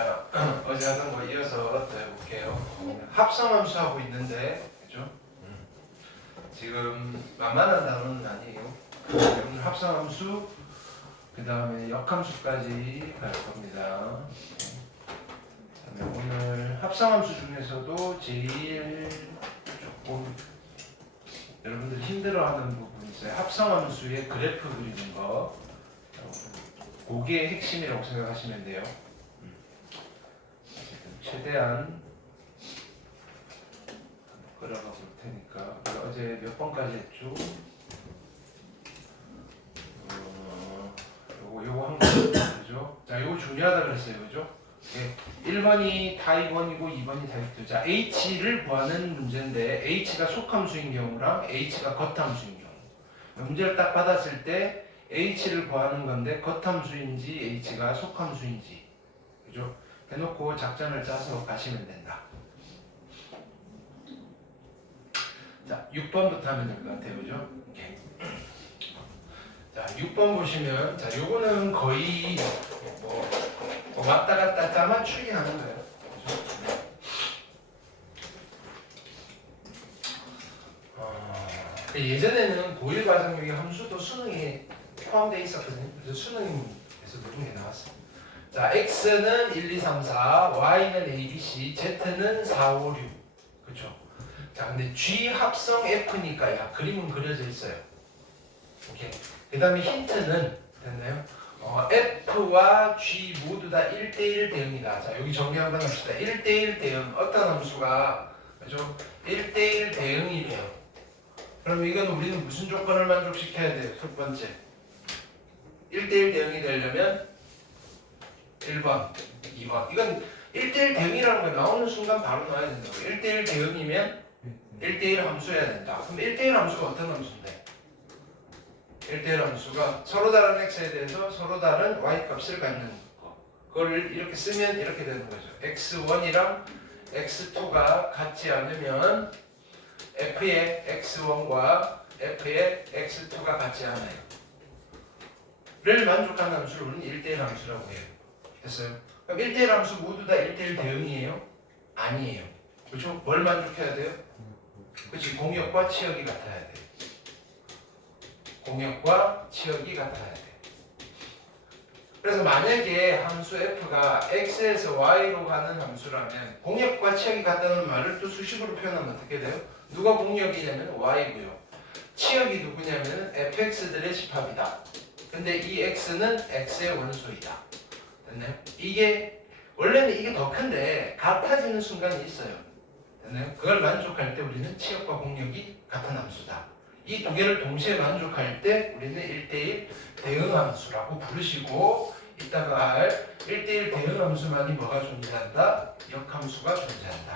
자, 어제 하던 거 이어서 또 해볼게요. 합성함수 하고 있는데, 그죠? 지금 만만한 단어는 아니에요. 오늘 합성함수, 그 다음에 역함수까지 갈 겁니다. 오늘 합성함수 중에서도 제일 조금 여러분들이 힘들어하는 부분이 있어요. 합성함수의 그래프 그리는 거. 그게 핵심이라고 생각하시면 돼요. 최대한 끌어가 볼 테니까. 어제 몇 번까지 했죠? 요거 한 번, 그죠? 자, 요거 중요하다 그랬어요, 그죠? 1번이 타입 1이고 2번이 타입 2. 자, H를 구하는 문제인데 H가 속함수인 경우랑 H가 겉함수인 경우. 문제를 딱 받았을 때 H를 구하는 건데 겉함수인지 H가 속함수인지, 그죠? 해놓고 작전을 짜서 가시면 된다. 자, 6번부터 하면 될 것 같아요, 그죠? 오케이. 자, 6번 보시면, 자, 요거는 거의 뭐 왔다 갔다 짜맞추기 하는 거예요. 그죠? 예전에는 고1 과정용의 함수도 수능에 포함되어 있었거든요. 그래서 수능에서 누군게 나왔어요. 자, x는 1, 2, 3, 4, y는 a, b, c, z는 4, 5, 6. 그렇죠? 자, 근데 g 합성 f니까 야, 그림은 그려져 있어요. 오케이. 그다음에 힌트는 됐나요? f와 g 모두 다 1대1 대응이다. 자, 여기 정리 한번 합시다. 1대1 대응. 어떤 함수가 그죠? 1대1 대응이래요. 그럼 이건 우리는 무슨 조건을 만족시켜야 돼요? 첫 번째. 1대1 대응이 되려면 1번, 2번. 이건 1대1 대응이라는 거 나오는 순간 바로 나와야 된다고. 1대1 대응이면 1대1 함수여야 된다. 그럼 1대1 함수가 어떤 함수인데? 1대1 함수가 서로 다른 x에 대해서 서로 다른 y 값을 갖는 거. 그걸 이렇게 쓰면 이렇게 되는 거죠. x1이랑 x2가 같지 않으면 f의 x1과 f의 x2가 같지 않아요. 를 만족하는 함수를 우리는 1대1 함수라고 해요. 됐어요? 그럼 1대1 함수 모두 다 1대1 대응이에요? 아니에요. 그렇죠? 뭘 만족해야 돼요? 그렇지, 공역과 치역이 같아야 돼요. 공역과 치역이 같아야 돼요. 그래서 만약에 함수 f가 x에서 y로 가는 함수라면 공역과 치역이 같다는 말을 또 수식으로 표현하면 어떻게 돼요? 누가 공역이냐면 y고요. 치역이 누구냐면 fx들의 집합이다. 근데 이 x는 x의 원소이다. 됐나요? 이게 원래는 이게 더 큰데 같아지는 순간이 있어요. 됐나요? 그걸 만족할 때 우리는 치역과 공역이 같은 함수다. 이 두 개를 동시에 만족할 때 우리는 1대1 대응 함수라고 부르시고, 이따가 할 1대1 대응 함수만이 뭐가 존재한다? 역함수가 존재한다.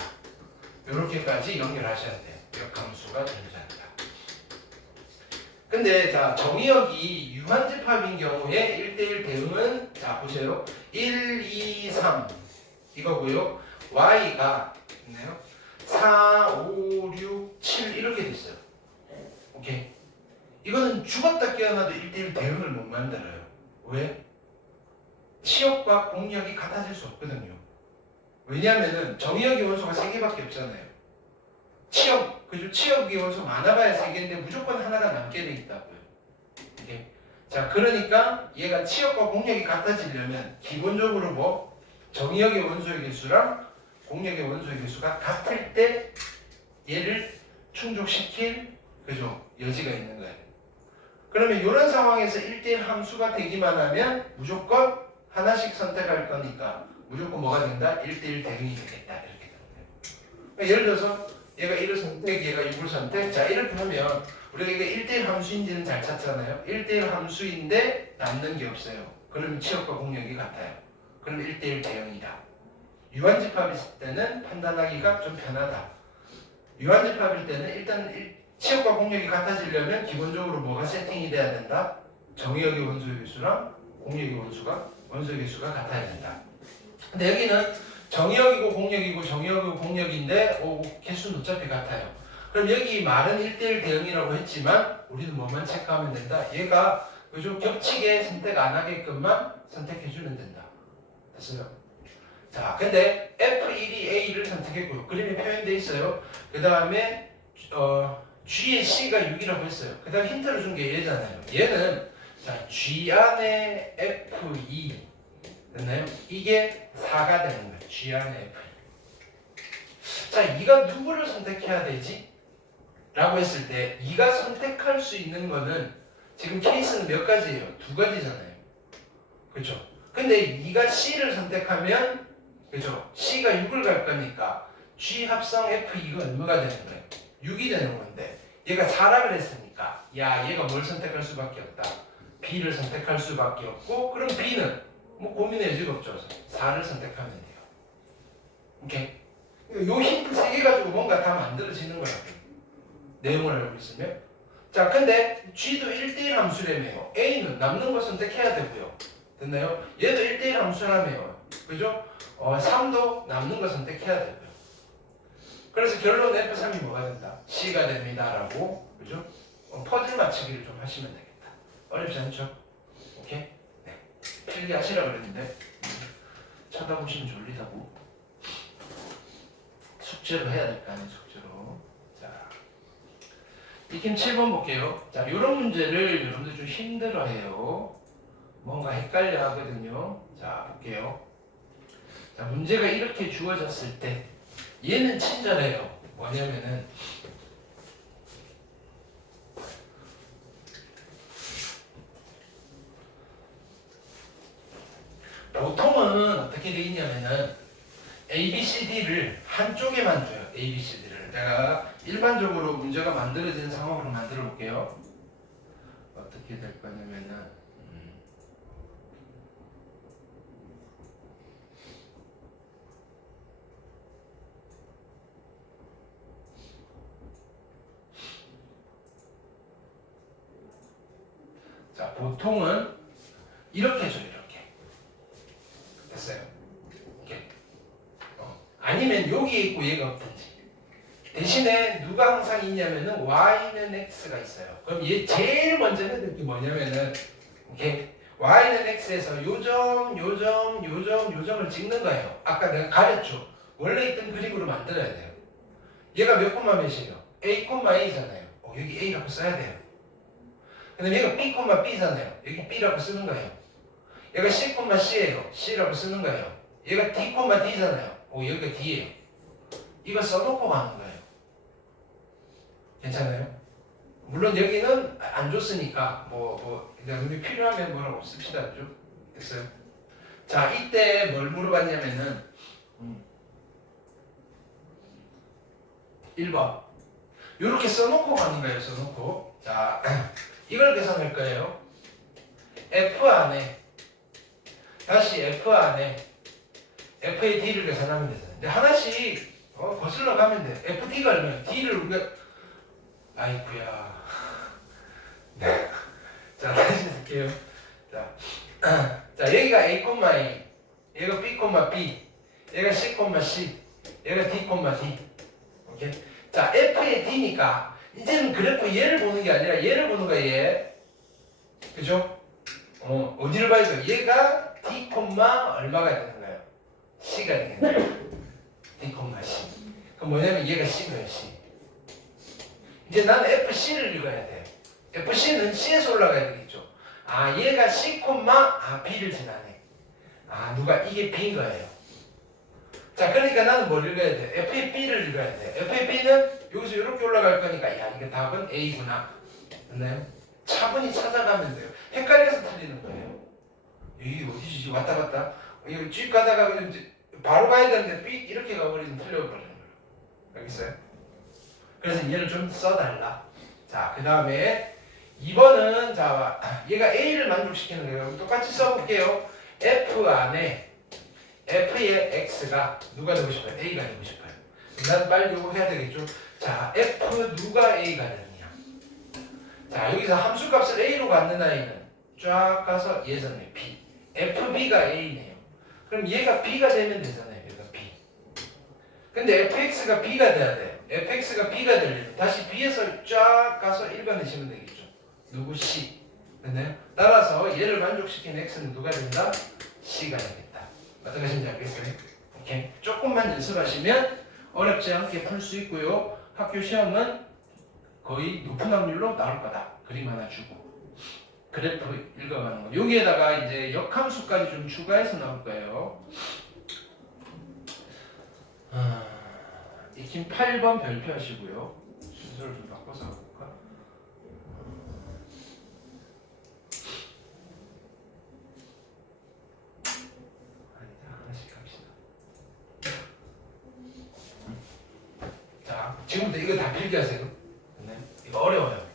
이렇게까지 연결하셔야 돼요. 역함수가 존재한다. 근데 자, 정의역이 유한집합인 경우에 1대1 대응은 자 보세요. 1, 2, 3 이거고요. y가 있네요. 4, 5, 6, 7 이렇게 됐어요. 오케이. 이거는 죽었다 깨어나도 1대1 대응을 못 만들어요. 왜? 치역과 공역이 같아질 수 없거든요. 왜냐하면은 정의역의 원소가 3개밖에 없잖아요. 치역, 그죠? 치역의 원소 많아봐야 3개인데 무조건 하나가 남게 돼 있다고요. 이게. 자, 그러니까 얘가 치역과 공역이 같아지려면 기본적으로 뭐 정의역의 원소의 개수랑 공역의 원소의 개수가 같을 때 얘를 충족시킬, 그죠? 여지가 있는 거예요. 그러면 이런 상황에서 1대1 함수가 되기만 하면 무조건 하나씩 선택할 거니까 무조건 뭐가 된다? 1대1 대응이 되겠다. 이렇게 되는 거예요. 그러니까 예를 들어서 얘가 1을 선택, 얘가 6을 선택. 자, 이렇게 하면 우리가 이게 1대1 함수인지는 잘 찾잖아요. 1대1 함수인데 남는 게 없어요. 그러면 치역과 공역이 같아요. 그럼 1대1 대응이다. 유한집합일 때는 판단하기가 좀 편하다. 유한집합일 때는 일단 치역과 공역이 같아지려면 기본적으로 뭐가 세팅이 돼야 된다? 정의역의 원소의 개수랑 공역의 원소의 개수가 같아야 된다. 근데 여기는 정의역이고 공역이고 정의역이고 공역인데 개수는 어차피 같아요. 그럼 여기 말은 1대1 대응이라고 했지만 우리는 뭐만 체크하면 된다? 얘가 그죠? 겹치게 선택 안 하게끔만 선택해주면 된다. 됐어요? 자, 근데 F1이 A를 선택했고요. 그림에 표현되어 있어요. 그 다음에 G의 C가 6이라고 했어요. 그 다음 힌트를 준 게 얘잖아요. 얘는 자, G 안에 F2 됐나요? 이게 4가 되는 거예요. G 안에 F2. 자, 이가 누구를 선택해야 되지? 라고 했을 때 이가 선택할 수 있는 거는 지금 케이스는 몇 가지예요? 두 가지잖아요. 그렇죠? 근데 이가 C를 선택하면 그죠? C가 6을 갈 거니까 G 합성 F2가 얼마가 되는 거예요? 6이 되는 건데 얘가 4라 그랬으니까 야 얘가 뭘 선택할 수밖에 없다. B를 선택할 수밖에 없고 그럼 B는 뭐 고민의 여지가 없죠. 4를 선택하면 돼요. 오케이? 요 힌트 3개 가지고 뭔가 다 만들어지는 거라고요. 내용을 알고 있으면 자 근데 G도 1대1 함수라며요. A는 남는 거 선택해야 되고요. 됐나요? 얘도 1대1 함수라며요. 그죠? 3도 남는 거 선택해야 되고요. 그래서 결론 F3이 뭐가 된다? C가 됩니다 라고 그죠? 퍼즐 맞추기를 좀 하시면 되겠다. 어렵지 않죠? 오케이? 네. 필기하시라 그랬는데 쳐다보시면 졸리다고 숙제로 해야 될 거 아니에요. 숙제로. 자, 익힘 7번 볼게요. 자, 이런 문제를 여러분들 좀 힘들어해요. 뭔가 헷갈려 하거든요. 자, 볼게요. 자, 문제가 이렇게 주어졌을 때 얘는 친절해요. 뭐냐면은 보통은 어떻게 돼 있냐면은 A, B, C, D를 한쪽에만 줘요. A, B, C, D를. 내가 일반적으로 문제가 만들어지는 상황으로 만들어 볼게요. 어떻게 될 거냐면은 자, 보통은 이렇게 줘요. 이렇게. 됐어요? 이렇게. 아니면 여기에 있고 얘가 없든지. 대신에 누가 항상 있냐면은 y는 x가 있어요. 그럼 얘 제일 먼저 해야 될 게 뭐냐면은 이렇게 y는 x에서 요점, 요점, 요점, 요점을 찍는 거예요. 아까 내가 가렸죠. 원래 있던 그림으로 만들어야 돼요. 얘가 몇 콤마 몇이에요? a, a잖아요. 여기 a라고 써야 돼요. 근데 얘가 b, b잖아요. 여기 b라고 쓰는 거예요. 얘가 c, c예요. c라고 쓰는 거예요. 얘가 d, d잖아요. 여기가 d예요. 이거 써놓고 가는 거예요. 괜찮아요? 물론 여기는 안 줬으니까 근데 필요하면 뭐라고 씁시다. 좀 됐어요? 자, 이때 뭘 물어봤냐면은 1번 이렇게 써놓고 가는 거예요. 써놓고 자 이걸 계산할 거예요. F 안에 다시 F 안에 F의 D를 계산하면 되잖아요. 근데 하나씩 거슬러 가면 돼. FD가 얼마야? D를 우리가 아이쿠야. 네. 자, 다시 쓸게요. 자, 여기가 A, A, 얘가 B, B, 얘가 C, C, 얘가 D, D. 오케이? 자, F의 D니까 이제는 그래프 얘를 보는 게 아니라 얘를 보는 거야, 얘. 그죠? 어디를 봐야 돼? 얘가 D, 얼마가 되는 거예요? C가 되는 거예요. D, C. 그럼 뭐냐면 얘가 C고요, C. 이제 나는 FC를 읽어야 돼. FC는 C에서 올라가야 되겠죠. 얘가 C, B를 지나네. 누가 이게 B인 거예요. 자, 그러니까 나는 뭘 읽어야 돼? F의 B를 읽어야 돼. F의 B는 여기서 이렇게 올라갈 거니까 야, 이게 답은 A구나. 됐나요? 차분히 찾아가면 돼요. 헷갈려서 틀리는 거예요. 여기 어디지? 왔다 갔다. 여기 쭉 가다가 바로 가야 되는데 삑 이렇게 가버리면 틀려버리는 거예요. 알겠어요? 그래서 얘를 좀 써달라. 자, 그 다음에 2번은 자, 얘가 A를 만족시키는 거예요. 똑같이 써볼게요. F 안에 F의 X가 누가 되고 싶어요? A가 되고 싶어요. 난 빨리 이거 해야 되겠죠? 자, F 누가 A가 되느냐? 자, 여기서 함수값을 A로 갖는 아이는 쫙 가서 예전에 B. FB가 A네요. 그럼 얘가 B가 되면 되잖아요. 얘가 B. 근데 FX가 B가 돼야 돼요. fx가 b가 되려면 다시 b에서 쫙 가서 읽어내시면 되겠죠. 누구 c. 됐나요? 따라서 얘를 만족시키는 x는 누가 된다? c가 되겠다. 어떻게 하시는지 알겠어요? 이렇게 조금만 연습하시면 어렵지 않게 풀 수 있고요. 학교 시험은 거의 높은 확률로 나올 거다. 그림 하나 주고 그래프 읽어가는 거. 여기에다가 이제 역함수까지 좀 추가해서 나올 거예요. 익힘 8번 별표하시고요. 순서를 좀 바꿔서 볼까? 하나씩 합시다. 자, 지금부터 이거 다 필기하세요. 네? 이거 어려워요.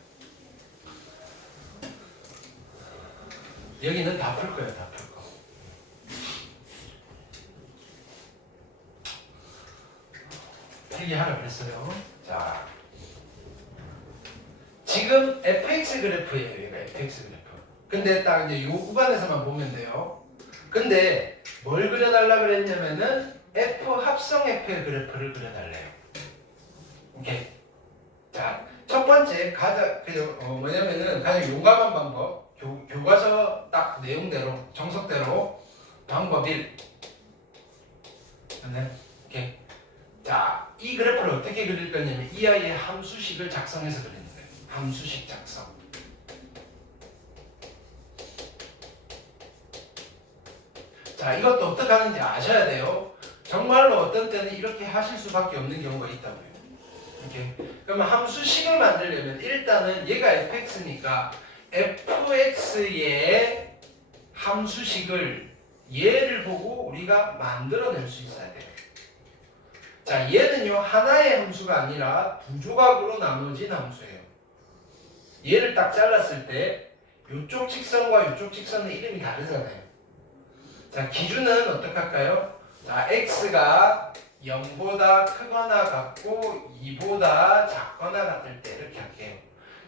여기는 다 풀 거예요, 다 풀 거. 필기하라 그랬어요. 자, 지금 fx 그래프예요, 얘가 fx 그래프. 근데 딱 이제 요 구간에서만 보면 돼요. 근데 뭘 그려달라 그랬냐면은 f 합성 f의 그래프를 그려달래요. 오케이. 자, 첫 번째 뭐냐면은 가장 용감한 방법. 교과서 딱 내용대로 정석대로 방법 1. 네. 오케이. 자, 이 그래프를 어떻게 그릴 거냐면 이 아이의 함수식을 작성해서 그리는 거예요. 함수식 작성. 자, 이것도 어떻게 하는지 아셔야 돼요. 정말로 어떤 때는 이렇게 하실 수밖에 없는 경우가 있다고요. 이렇게. 그러면 함수식을 만들려면 일단은 얘가 fx니까 fx의 함수식을 얘를 보고 우리가 만들어낼 수 있어야 돼요. 자, 얘는요 하나의 함수가 아니라 두 조각으로 나눠진 함수예요. 얘를 딱 잘랐을 때 이쪽 직선과 이쪽 직선의 이름이 다르잖아요. 자, 기준은 어떻게 할까요? 자, x가 0보다 크거나 같고 2보다 작거나 같을 때 이렇게 할게요.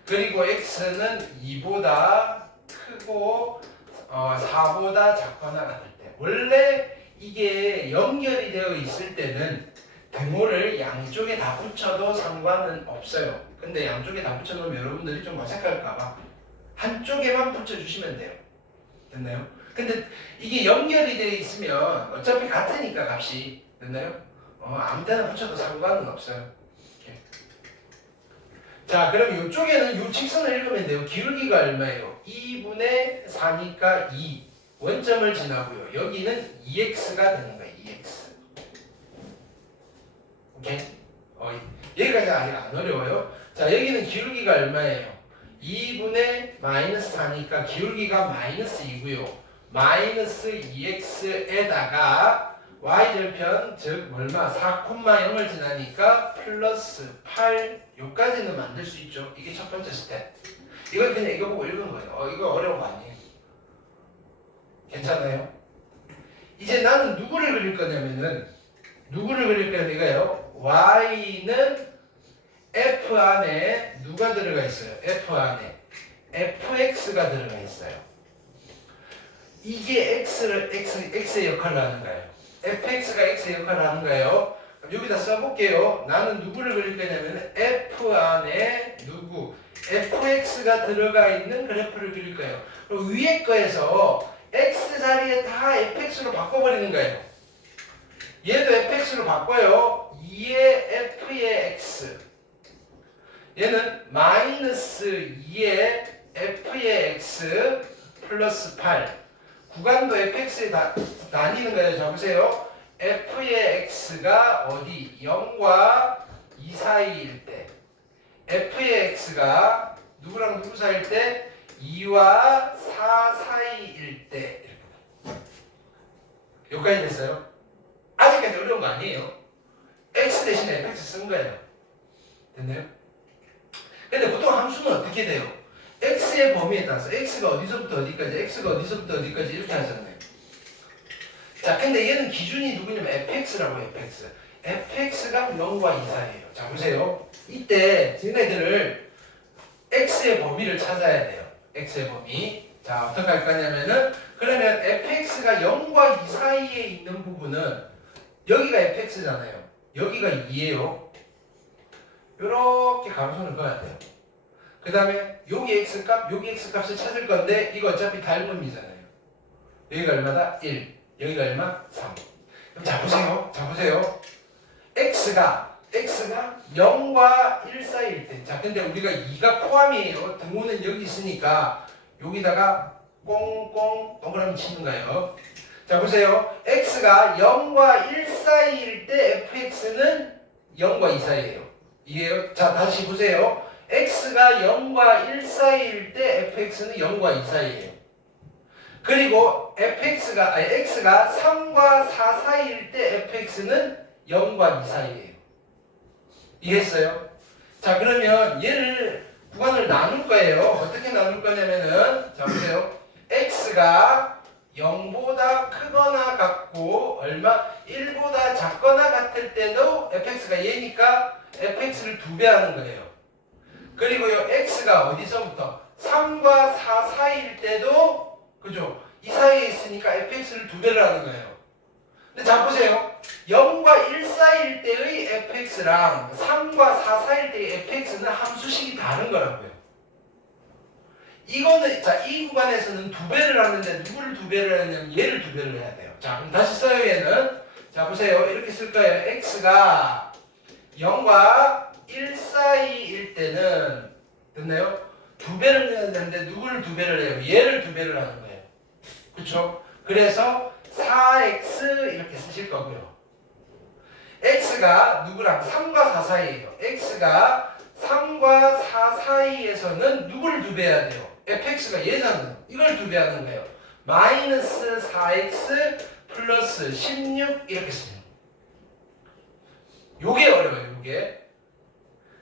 그리고 x는 2보다 크고 4보다 작거나 같을 때. 원래 이게 연결이 되어 있을 때는 등호를 양쪽에 다 붙여도 상관은 없어요. 근데 양쪽에 다 붙여놓으면 여러분들이 좀 어색할까봐 한쪽에만 붙여주시면 돼요. 됐나요? 근데 이게 연결이 되어 있으면 어차피 같으니까 값이. 됐나요? 아무 데나 붙여도 상관은 없어요. 이렇게. 자, 그럼 이쪽에는 이 직선을 읽으면 돼요. 기울기가 얼마예요? 2분의 4니까 2. 원점을 지나고요. 여기는 2x가 되는 거예요. 2x. 오케이? 여기까지 아직 안 어려워요. 자, 여기는 기울기가 얼마예요? 2분의 마이너스 4니까 기울기가 마이너스 2고요. 마이너스 2x에다가 y절편 즉 얼마? 4,0을 지나니까 플러스 8 요까지는 만들 수 있죠. 이게 첫 번째 스텝. 이건 그냥 이거 보고 읽은 거예요. 이거 어려운 거 아니에요. 괜찮아요? 이제 나는 누구를 그릴 거냐면은 이거예요. y는 f 안에 누가 들어가 있어요? f 안에 fx가 들어가 있어요. 이게 x의 역할을 하는 거예요. fx가 x의 역할을 하는 거예요. 여기다 써볼게요. 나는 누구를 그릴 거냐면 f 안에 누구? fx가 들어가 있는 그래프를 그릴 거예요. 그리고 위에 거에서 x 자리에 다 fx로 바꿔버리는 거예요. 얘도 fx로 바꿔요. 2의 f의 x. 얘는 마이너스 2의 f의 x 플러스 8. 구간도 fx에 나뉘는 거예요. 자, 보세요. f의 x가 어디? 0과 2 사이일 때. f의 x가 누구랑 누구 사이일 때? 2와 4 사이일 때. 여기까지 됐어요? 아직까지 어려운 거 아니에요. x 대신에 fx 쓴 거예요. 됐나요? 근데 보통 함수는 어떻게 돼요? x의 범위에 따라서 x가 어디서부터 어디까지, x가 어디서부터 어디까지 이렇게 하잖아요. 자, 근데 얘는 기준이 누구냐면 fx라고 해요. fx가 0과 2 사이예요. 자, 보세요. 이때 쟤네들을 x의 범위를 찾아야 돼요. x의 범위. 자, 어떻게 할 거냐면은 그러면 fx가 0과 2 사이에 있는 부분은 여기가 fx잖아요. 여기가 2예요. 이렇게 가로선을 그어야 돼요. 그 다음에 여기 x값, 여기 x값을 찾을 건데 이거 어차피 닮음이잖아요. 여기가 얼마다? 1. 여기가 얼마? 3. 자 보세요. 자 보세요. x가 0과 1 사이일 때. 자 근데 우리가 2가 포함이에요. 등호는 여기 있으니까 여기다가 꽁꽁 동그라미 치는 거예요. 자 보세요. x가 0과 1 사이일 때 fx는 0과 2 사이예요. 이게요. 자 다시 보세요. x가 0과 1 사이일 때 fx는 0과 2 사이예요. 그리고 x가 3과 4 사이일 때 fx는 0과 2 사이예요. 이해했어요? 자 그러면 얘를 구간을 나눌 거예요. 어떻게 나눌 거냐면은 자 보세요. x가 0보다 크거나 같고 얼마? 1보다 작거나 같을 때도 fx가 얘니까 fx를 2배 하는 거예요. 그리고요 x가 어디서부터 3과 4 사이일 때도 그죠? 이 사이에 있으니까 fx를 2배를 하는 거예요. 근데 자 보세요. 0과 1 사이일 때의 fx랑 3과 4 사이일 때의 fx는 함수식이 다른 거라고요. 이거는 자 이 구간에서는 2배를 하는데 누구를 2배를 하냐면 얘를 2배를 해야 돼요. 자 그럼 다시 써요 얘는. 자 보세요. 이렇게 쓸 거예요. x가 0과 1 사이일 때는 됐나요? 2배를 해야 되는데 누구를 2배를 해요? 얘를 2배를 하는 거예요. 그쵸? 그래서 4x 이렇게 쓰실 거고요. x가 누구랑 3과 4 사이에요. x가 3과 4 사이에서는 누구를 2배해야 돼요? fx가 얘잖아요. 이걸 2배하는 거예요. 마이너스 4x 플러스 16 이렇게 쓰요. 요게 어려워요. 요게.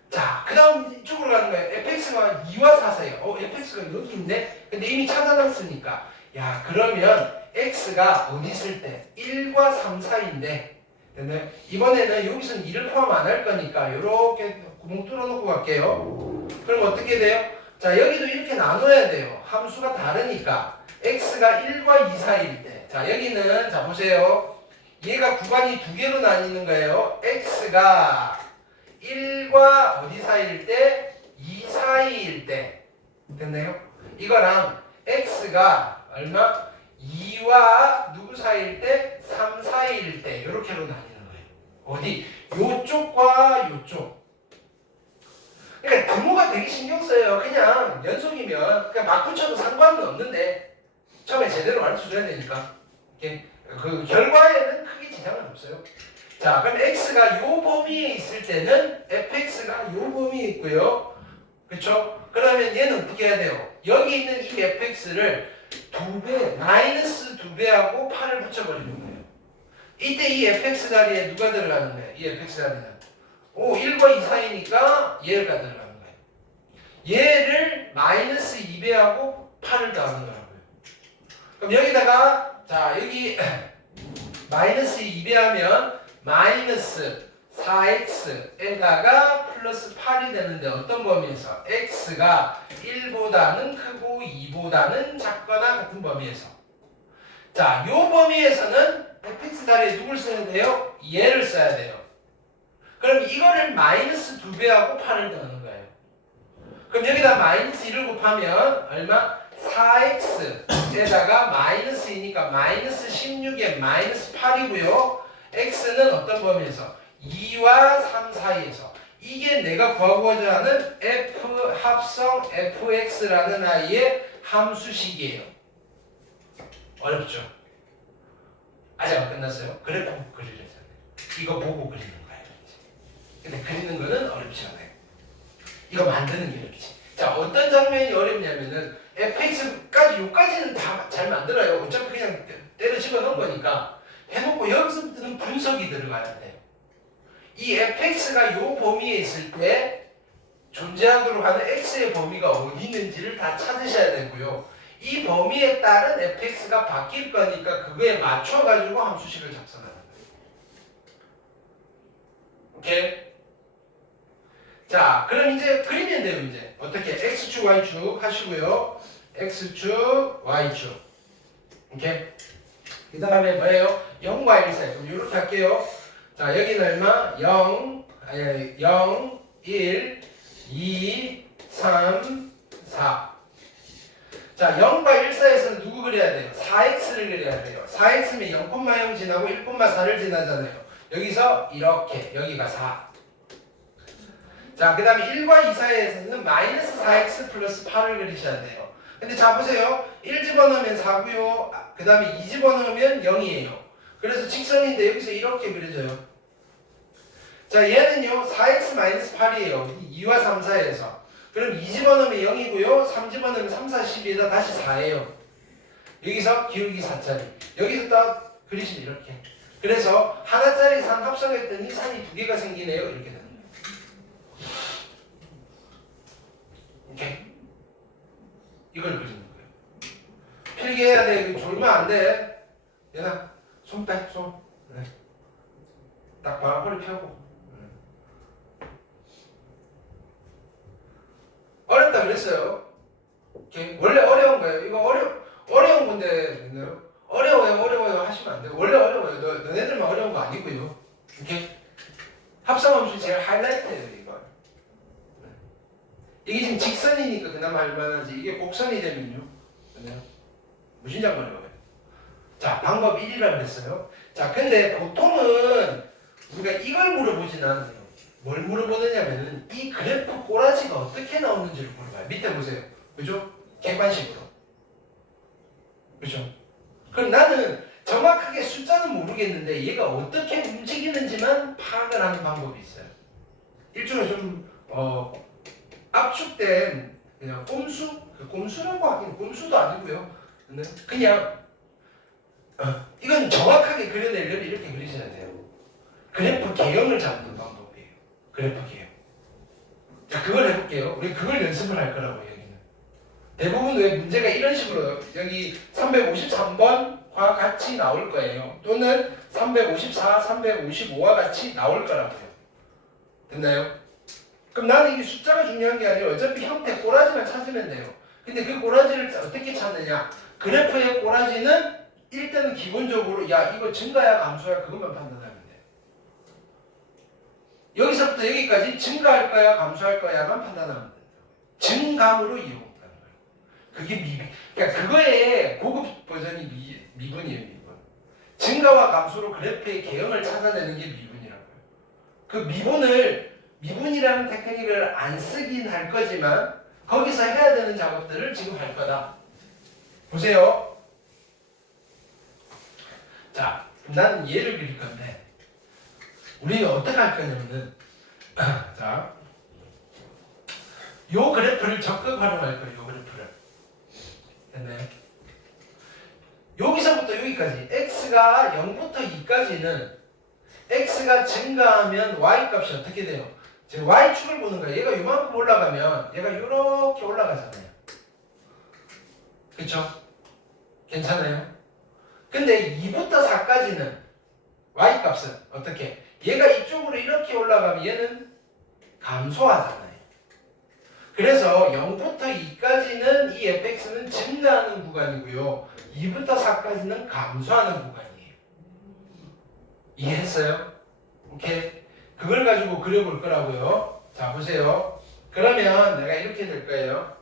자, 그 다음 이쪽으로 가는 거예요. fx가 2와 4 사이에요. fx가 여기 있네? 근데 이미 찾아놨으니까 야 그러면 x가 어디 있을 때? 1과 3 사이인데 됐나요? 이번에는 여기서는 2를 포함 안 할 거니까 이렇게 구멍 뚫어놓고 갈게요. 그럼 어떻게 돼요? 자 여기도 이렇게 나눠야 돼요. 함수가 다르니까 x가 1과 2 사이일 때. 자 여기는 자 보세요. 얘가 구간이 2개로 나뉘는 거예요. x가 1과 어디 사이일 때? 2 사이일 때. 됐나요? 이거랑 x가 얼마? 2와 누구 사이일 때? 3 사이일 때 이렇게로 나뉘는 거예요. 어디? 요쪽과 요쪽. 그러니까 등호가 되게 신경 써요. 그냥 연속이면 그냥 막 붙여도 상관은 없는데 처음에 제대로 가르쳐줘야 되니까. 그 결과에는 크게 지장은 없어요. 자 그럼 x가 요 범위에 있을 때는 fx가 요 범위에 있고요. 그쵸? 그러면 얘는 어떻게 해야 돼요? 여기 있는 이 fx를 2배, 마이너스 2배하고 8을 붙여버리는 거예요. 이때 이 fx 자리에 누가 들어가는 거예요? 이 fx 자리는 1과 2 사이니까 얘가 들어가는 거예요. 얘를 마이너스 2배하고 8을 더하는 거라고요. 그럼 여기다가 자 여기 마이너스 2배하면 마이너스 4x에다가 플러스 8이 되는데 어떤 범위에서? x가 1보다는 크고 2보다는 작거나 같은 범위에서. 자, 요 범위에서는 fx 자리에 누굴 써야 돼요? 얘를 써야 돼요. 그럼 이거를 마이너스 2배하고 8을 더하는 거예요. 그럼 여기다 마이너스 1을 곱하면 얼마? 4x에다가 마이너스 2니까 마이너스 16에 마이너스 8이고요. x는 어떤 범위에서? 2와 3 사이에서. 이게 내가 구하고자 하는 f 합성 fx라는 아이의 함수식이에요. 어렵죠? 아직 안 끝났어요? 그래프 그리려잖아요. 이거 보고 그리는 거예요. 근데 그리는 거는 어렵지 않아요. 이거 만드는 게 어렵지. 자, 어떤 장면이 어렵냐면은 fx까지 요까지는 다 잘 만들어요. 어차피 그냥 때려 집어넣은 거니까 해놓고 여기서부터는 분석이 들어가야 돼요. 이 fx가 요 범위에 있을 때 존재하도록 하는 x의 범위가 어디 있는지를 다 찾으셔야 되고요. 이 범위에 따른 fx가 바뀔 거니까 그거에 맞춰가지고 함수식을 작성하는 거예요. 오케이? 자, 그럼 이제 그리면 돼요. 이제 어떻게? x축, y축 하시고요. x축, y축. 오케이? 그 다음에 뭐예요? 0과 1 사이. 그럼 이렇게 할게요. 자, 여기는 얼마? 0, 1, 2, 3, 4. 자, 0과 1 사이에서는 누구 그려야 돼요? 4x를 그려야 돼요. 4x면 0,0 지나고 1,4를 지나잖아요. 여기서 이렇게, 여기가 4. 자, 그 다음에 1과 2 사이에서는 마이너스 4x 플러스 8을 그리셔야 돼요. 근데 자, 보세요. 1 집어넣으면 4고요. 그 다음에 2 집어넣으면 0이에요. 그래서 직선인데 여기서 이렇게 그려져요. 자, 얘는요 4x 마이너스 8이에요. 2와 3 사이에서. 그럼 2 집어넣으면 0이고요. 3 집어넣으면 3, 4, 12에다 다시 4예요. 여기서 기울기 4짜리. 여기서 딱 그리시면 이렇게. 그래서 하나짜리 산 합성했더니 산이 두 개가 생기네요. 이렇게 되는 거예요. 오케이. 이걸 그리는 거예요. 필기해야 돼. 졸면 안 돼. 얘나 손 빼. 손. 네. 딱 봐. 허리 펴고. 어렵다 그랬어요. 오케이. 원래 어려운 거예요. 이거 어려운 건데 어려워요 하시면 안 돼요. 원래 어려워요. 너네들만 어려운 거 아니고요. 오케이. 합성함수 제일 하이라이트예요 이거. 이게 지금 직선이니까 그나마 할만하지. 이게 곡선이 되면요. 무진장 어려워요. 자, 방법 1이라고 했어요. 자, 근데 보통은 우리가 이걸 물어보진 않아요. 뭘 물어보느냐면은 이 그래프 꼬라지가 어떻게 나오는지를 물어봐요. 밑에 보세요. 그죠? 객관식으로. 그죠? 그럼 나는 정확하게 숫자는 모르겠는데 얘가 어떻게 움직이는지만 파악을 하는 방법이 있어요. 일종의 좀 압축된 그냥 꼼수? 그 꼼수라고 하긴 꼼수도 아니고요. 그냥 이건 정확하게 그려내려면 이렇게 그리셔야 돼요. 그래프 개형을 잡는 방법이에요. 그래프 개형. 자, 그걸 해볼게요. 우리 그걸 연습을 할 거라고 여기는. 대부분 왜 문제가 이런 식으로 여기 353번과 같이 나올 거예요. 또는 354, 355와 같이 나올 거라고요. 됐나요? 그럼 나는 이게 숫자가 중요한 게 아니라 어차피 형태 꼬라지만 찾으면 돼요. 근데 그 꼬라지를 어떻게 찾느냐? 그래프의 꼬라지는 일단은 기본적으로 야 이거 증가야 감소야 그것만 판단하면 돼요. 여기서부터 여기까지 증가할 거야 감소할 거야만 판단하면 돼요. 증감으로 이용하는 거예요. 그게 미분. 그러니까 그거의 고급 버전이 미분이에요. 미분. 증가와 감소로 그래프의 개형을 찾아내는 게 미분이라고요. 그 미분이라는 테크닉을 안 쓰긴 할 거지만 거기서 해야 되는 작업들을 지금 할 거다. 보세요. 자, 나는 얘를 그릴 건데 우리는 어떻게 할 거냐면은 자, 요 그래프를 적극 활용할 거예요. 요 그래프를. 됐나요? 여기서부터 여기까지 x가 0부터 2까지는 x가 증가하면 y 값이 어떻게 돼요? 지금 y축을 보는 거예요. 얘가 요만큼 올라가면 얘가 요렇게 올라가잖아요. 그쵸? 괜찮아요? 근데 2부터 4까지는 y값은 어떻게? 얘가 이쪽으로 이렇게 올라가면 얘는 감소하잖아요. 그래서 0부터 2까지는 이 fx는 증가하는 구간이고요. 2부터 4까지는 감소하는 구간이에요. 이해했어요? 오케이? 그걸 가지고 그려볼 거라고요. 자, 보세요. 그러면 내가 이렇게 될 거예요.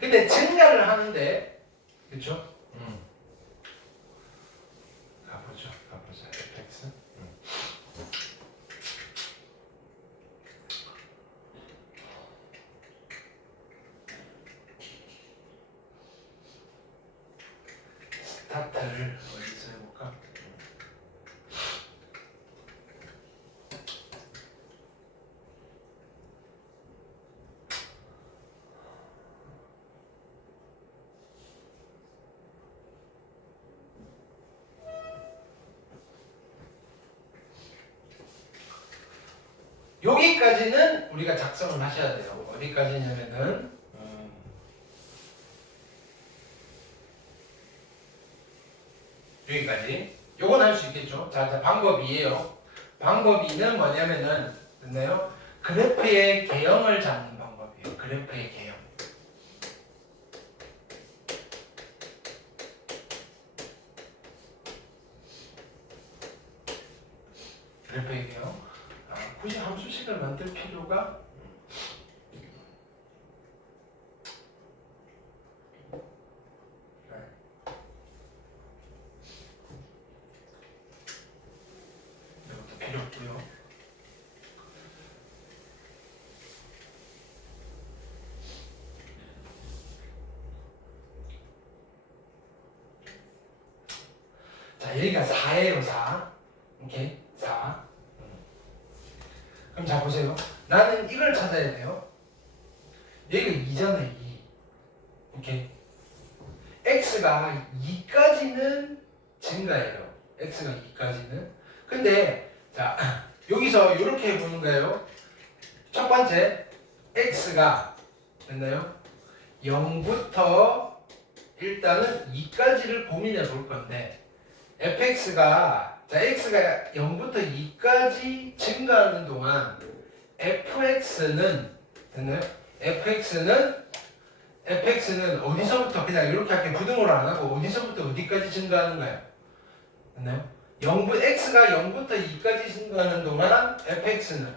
근데 증가를 하는데, 그렇죠? 가보죠. fx. 스타트를 어디서 해볼까? 여기까지는 우리가 작성을 하셔야 돼요. 어디까지냐면은 여기까지. 요건 할 수 있겠죠. 자, 방법 2예요. 방법 2는 뭐냐면은 됐나요? 그래프의 개형을 잡는 방법이에요. 그래프의 개형. 그래프이고요. 굳이 함수식을 만들 필요가 이것도 필요 없고요. 자, 여기가 4예요, 4. 오케이, 4. 그럼 자, 보세요. 나는 이걸 찾아야 돼요. 여기가 2잖아요, 2. 오케이. x가 2까지는 증가해요. x가 2까지는. 근데, 자, 여기서 이렇게 보는 거예요. 첫 번째, x가, 됐나요? 0부터 일단은 2까지를 고민해 볼 건데, fx가 자 x가 0부터 2까지 증가하는 동안 fx는 됐나요? fx는 어디서부터 그냥 이렇게 할게 부등호로 안 하고 어디서부터 어디까지 증가하는가요? 됐나요? x가 0부터 2까지 증가하는 동안 fx는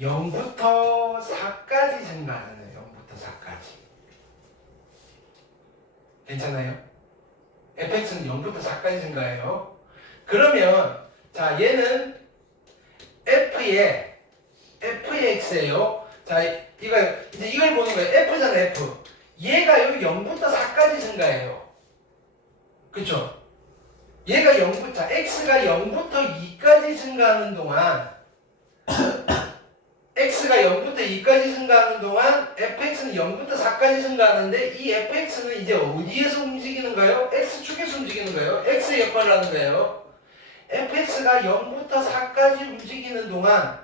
0부터 4까지 증가하는 거예요. 0부터 4까지. 괜찮아요? fx는 0부터 4까지 증가해요. 그러면 자 얘는 f의 x예요. 자 이걸 보는 거예요. f잖아 f. 얘가 여기 0부터 4까지 증가해요. 그쵸? 얘가 0부터 자 x가 0부터 2까지 증가하는 동안 x가 0부터 2까지 증가하는 동안 fx는 0부터 4까지 증가하는데 이 fx는 이제 어디에서 움직이는가요? x축에서 움직이는 거예요. x의 역할을 하는 거예요. fx가 0부터 4까지 움직이는 동안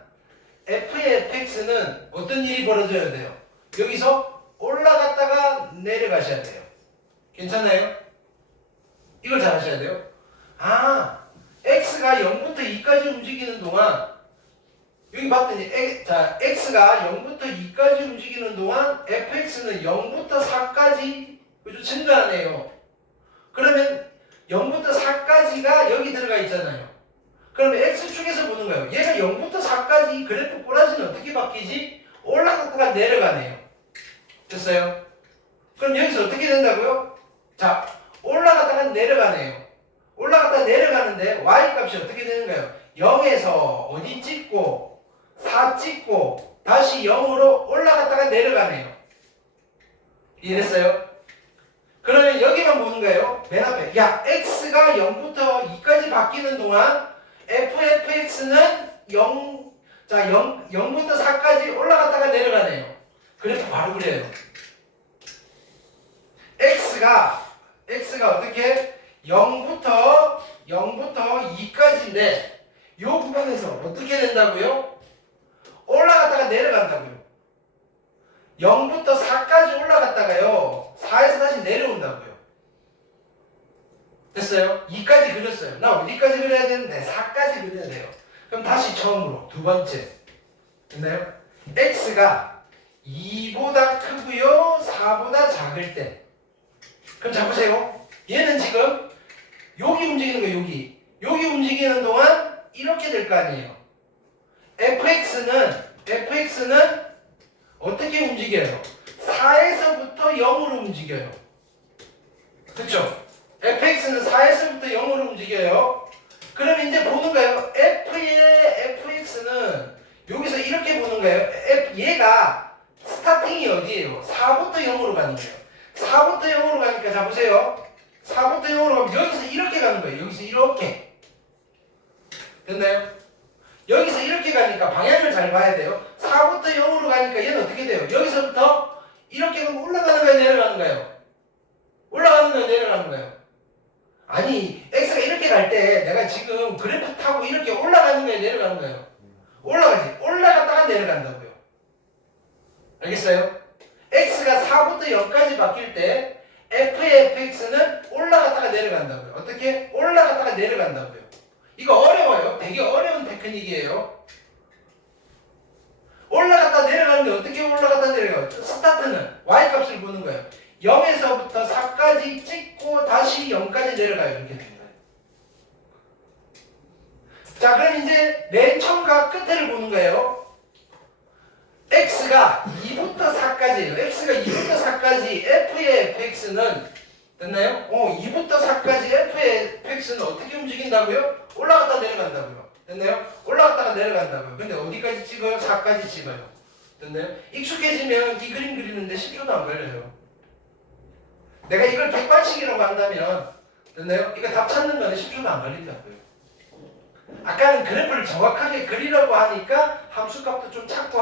f의 fx는 어떤 일이 벌어져야 돼요? 여기서 올라갔다가 내려가셔야 돼요. 괜찮아요? 이걸 잘 하셔야 돼요. x가 0부터 2까지 움직이는 동안 여기 봤더니 자 x가 0부터 2까지 움직이는 동안 fx는 0부터 4까지 그죠? 증가하네요. 그러면 0부터 4까지가 여기 들어가 있잖아요. 그러면 x축에서 보는 거예요. 얘가 0부터 4까지 그래프 꼬라지는 어떻게 바뀌지? 올라갔다가 내려가네요. 됐어요? 그럼 여기서 어떻게 된다고요? 자 올라갔다가 내려가네요. 올라갔다가 내려가는데 y값이 어떻게 되는가요? 0에서 어디 찍고 4 찍고 다시 0으로 올라갔다가 내려가네요. 이해됐어요? 그러면 여기만 보는 거예요. 맨 앞에 야 x가 0부터 2까지 바뀌는 동안 fx는 0부터 4까지 올라갔다가 내려가네요. 그래프 바로 그래요. x가 어떻게 0부터 2까지인데 이 구간에서 어떻게 된다고요? 올라갔다가 내려간다고요. 0부터 4까지 올라갔다가요. 4에서 다시 내려온다고요. 됐어요? 2까지 그렸어요. 나 어디까지 그려야 되는데? 4까지 그려야 돼요. 그럼 다시 처음으로 두 번째. 됐나요? x가 2보다 크고요. 4보다 작을 때. 그럼 자 보세요. 얘는 지금 여기 움직이는 거예요. 여기 움직이는 동안 이렇게 될 거 아니에요. fx는 어떻게 움직여요? 4에서부터 0으로 움직여요. 그쵸? fx는 4에서부터 0으로 움직여요. 그럼 이제 보는 거예요. f의 fx는 여기서 이렇게 보는 거예요. 얘가 스타팅이 어디예요? 4부터 0으로 가는 거예요. 4부터 0으로 가니까 자 보세요. 4부터 0으로 가면 여기서 이렇게 가는 거예요. 여기서 이렇게. 됐나요? 여기서 이렇게 가니까 방향을 잘 봐야 돼요. 4부터 0으로 가니까 얘는 어떻게 돼요? 여기서부터 이렇게 가면 올라가는 거예요? 내려가는 거예요? 올라가는 거예요? 내려가는 거예요? 아니 x가 이렇게 갈 때 내가 지금 그래프 타고 이렇게 올라가는 거예요? 내려가는 거예요? 올라가지. 올라갔다가 내려간다고요. 알겠어요? x가 4부터 0까지 바뀔 때 f의 fx는 올라갔다가 내려간다고요. 어떻게? 올라갔다가 내려간다고요. 이거 어려워요. 되게 어려운 테크닉이에요. 올라갔다 내려가는 게 어떻게 올라갔다 내려가요? 스타트는 y값을 보는 거예요. 0에서부터 4까지 찍고 다시 0까지 내려가요. 이렇게 되는 거예요. 자, 그럼 이제 맨 처음과 끝을 보는 거예요. x가 2부터 4까지예요. x가 2부터 4까지 f의 fx는 됐나요? 2부터 4까지 f의 fx는 어떻게 움직인다고요? 올라갔다 내려간다고요. 됐나요? 올라갔다가 내려간다고요. 근데 어디까지 찍어요? 4까지 찍어요. 됐나요? 익숙해지면 이 그림 그리는데 10초도 안 걸려요. 내가 이걸 객관식이라고 한다면 됐나요? 이거 답 찾는 거는 10초도 안 걸린다고요. 아까는 그래프를 정확하게 그리려고 하니까 함수값도 좀 찾고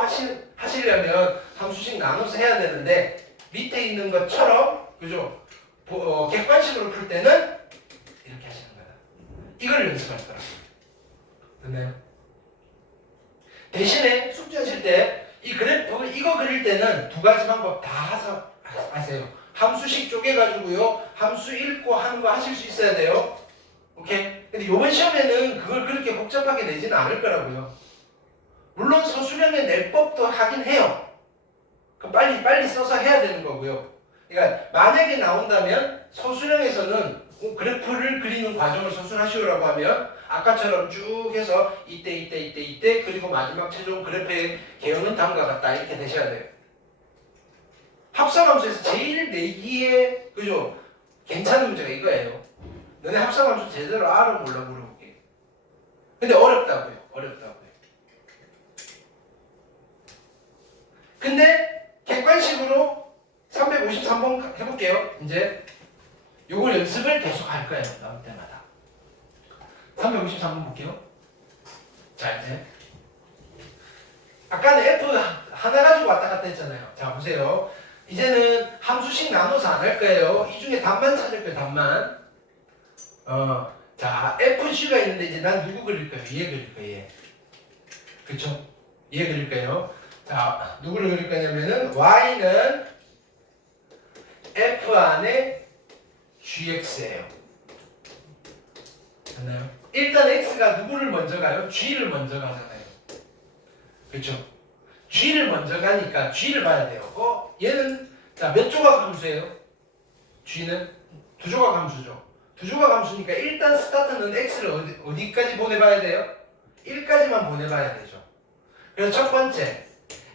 하시려면 함수식 나눠서 해야 되는데 밑에 있는 것처럼 그죠? 객관식으로 풀 때는 이렇게 하시는 거다. 이걸 연습할 거라고. 됐나요? 대신에 숙제 하실 때 이 그래프 이거 그릴 때는 두 가지 방법 다 하세요. 함수식 쪼개가지고요. 함수 읽고 하는 거 하실 수 있어야 돼요. 오케이? 근데 이번 시험에는 그걸 그렇게 복잡하게 내지는 않을 거라고요. 물론 서술형의 낼 법도 하긴 해요. 그럼 빨리 써서 해야 되는 거고요. 그러니까 만약에 나온다면 서술형에서는 그래프를 그리는 과정을 서술하시오라고 하면 아까처럼 쭉 해서 이때 그리고 마지막 최종 그래프의 개요는 다음과 같다 이렇게 되셔야 돼요. 합성함수에서 제일 내기에 그죠? 괜찮은 문제가 이거예요. 너네 합성함수 제대로 알아 몰라 물어볼게. 근데 어렵다고요. 근데 객관식으로 353번 해볼게요. 이제 요걸 연습을 계속 할 거예요. 나올 때마다. 353번 볼게요. 자, 이제 아까는 F 하나 가지고 왔다 갔다 했잖아요. 자, 보세요. 이제는 함수식 나눠서 안 할 거예요. 이 중에 답만 찾을 거예요. 답만. 자, FC가 있는데 이제 난 누구 그릴 거예요? 얘 그릴 거예요. 얘. 그쵸? 얘 그릴 거예요. 자, 누구를 그릴 거냐면은 Y는 F 안에 GX예요. 됐나요? 일단 X가 누구를 먼저 가요? G를 먼저 가잖아요. 그쵸? G를 먼저 가니까 G를 봐야 돼요. 얘는 자, 몇 조각 함수예요? G는 두 조각 함수죠. 두 조각 함수니까 일단 스타트는 X를 어디까지 보내봐야 돼요? 1까지만 보내봐야 되죠. 그래서 첫 번째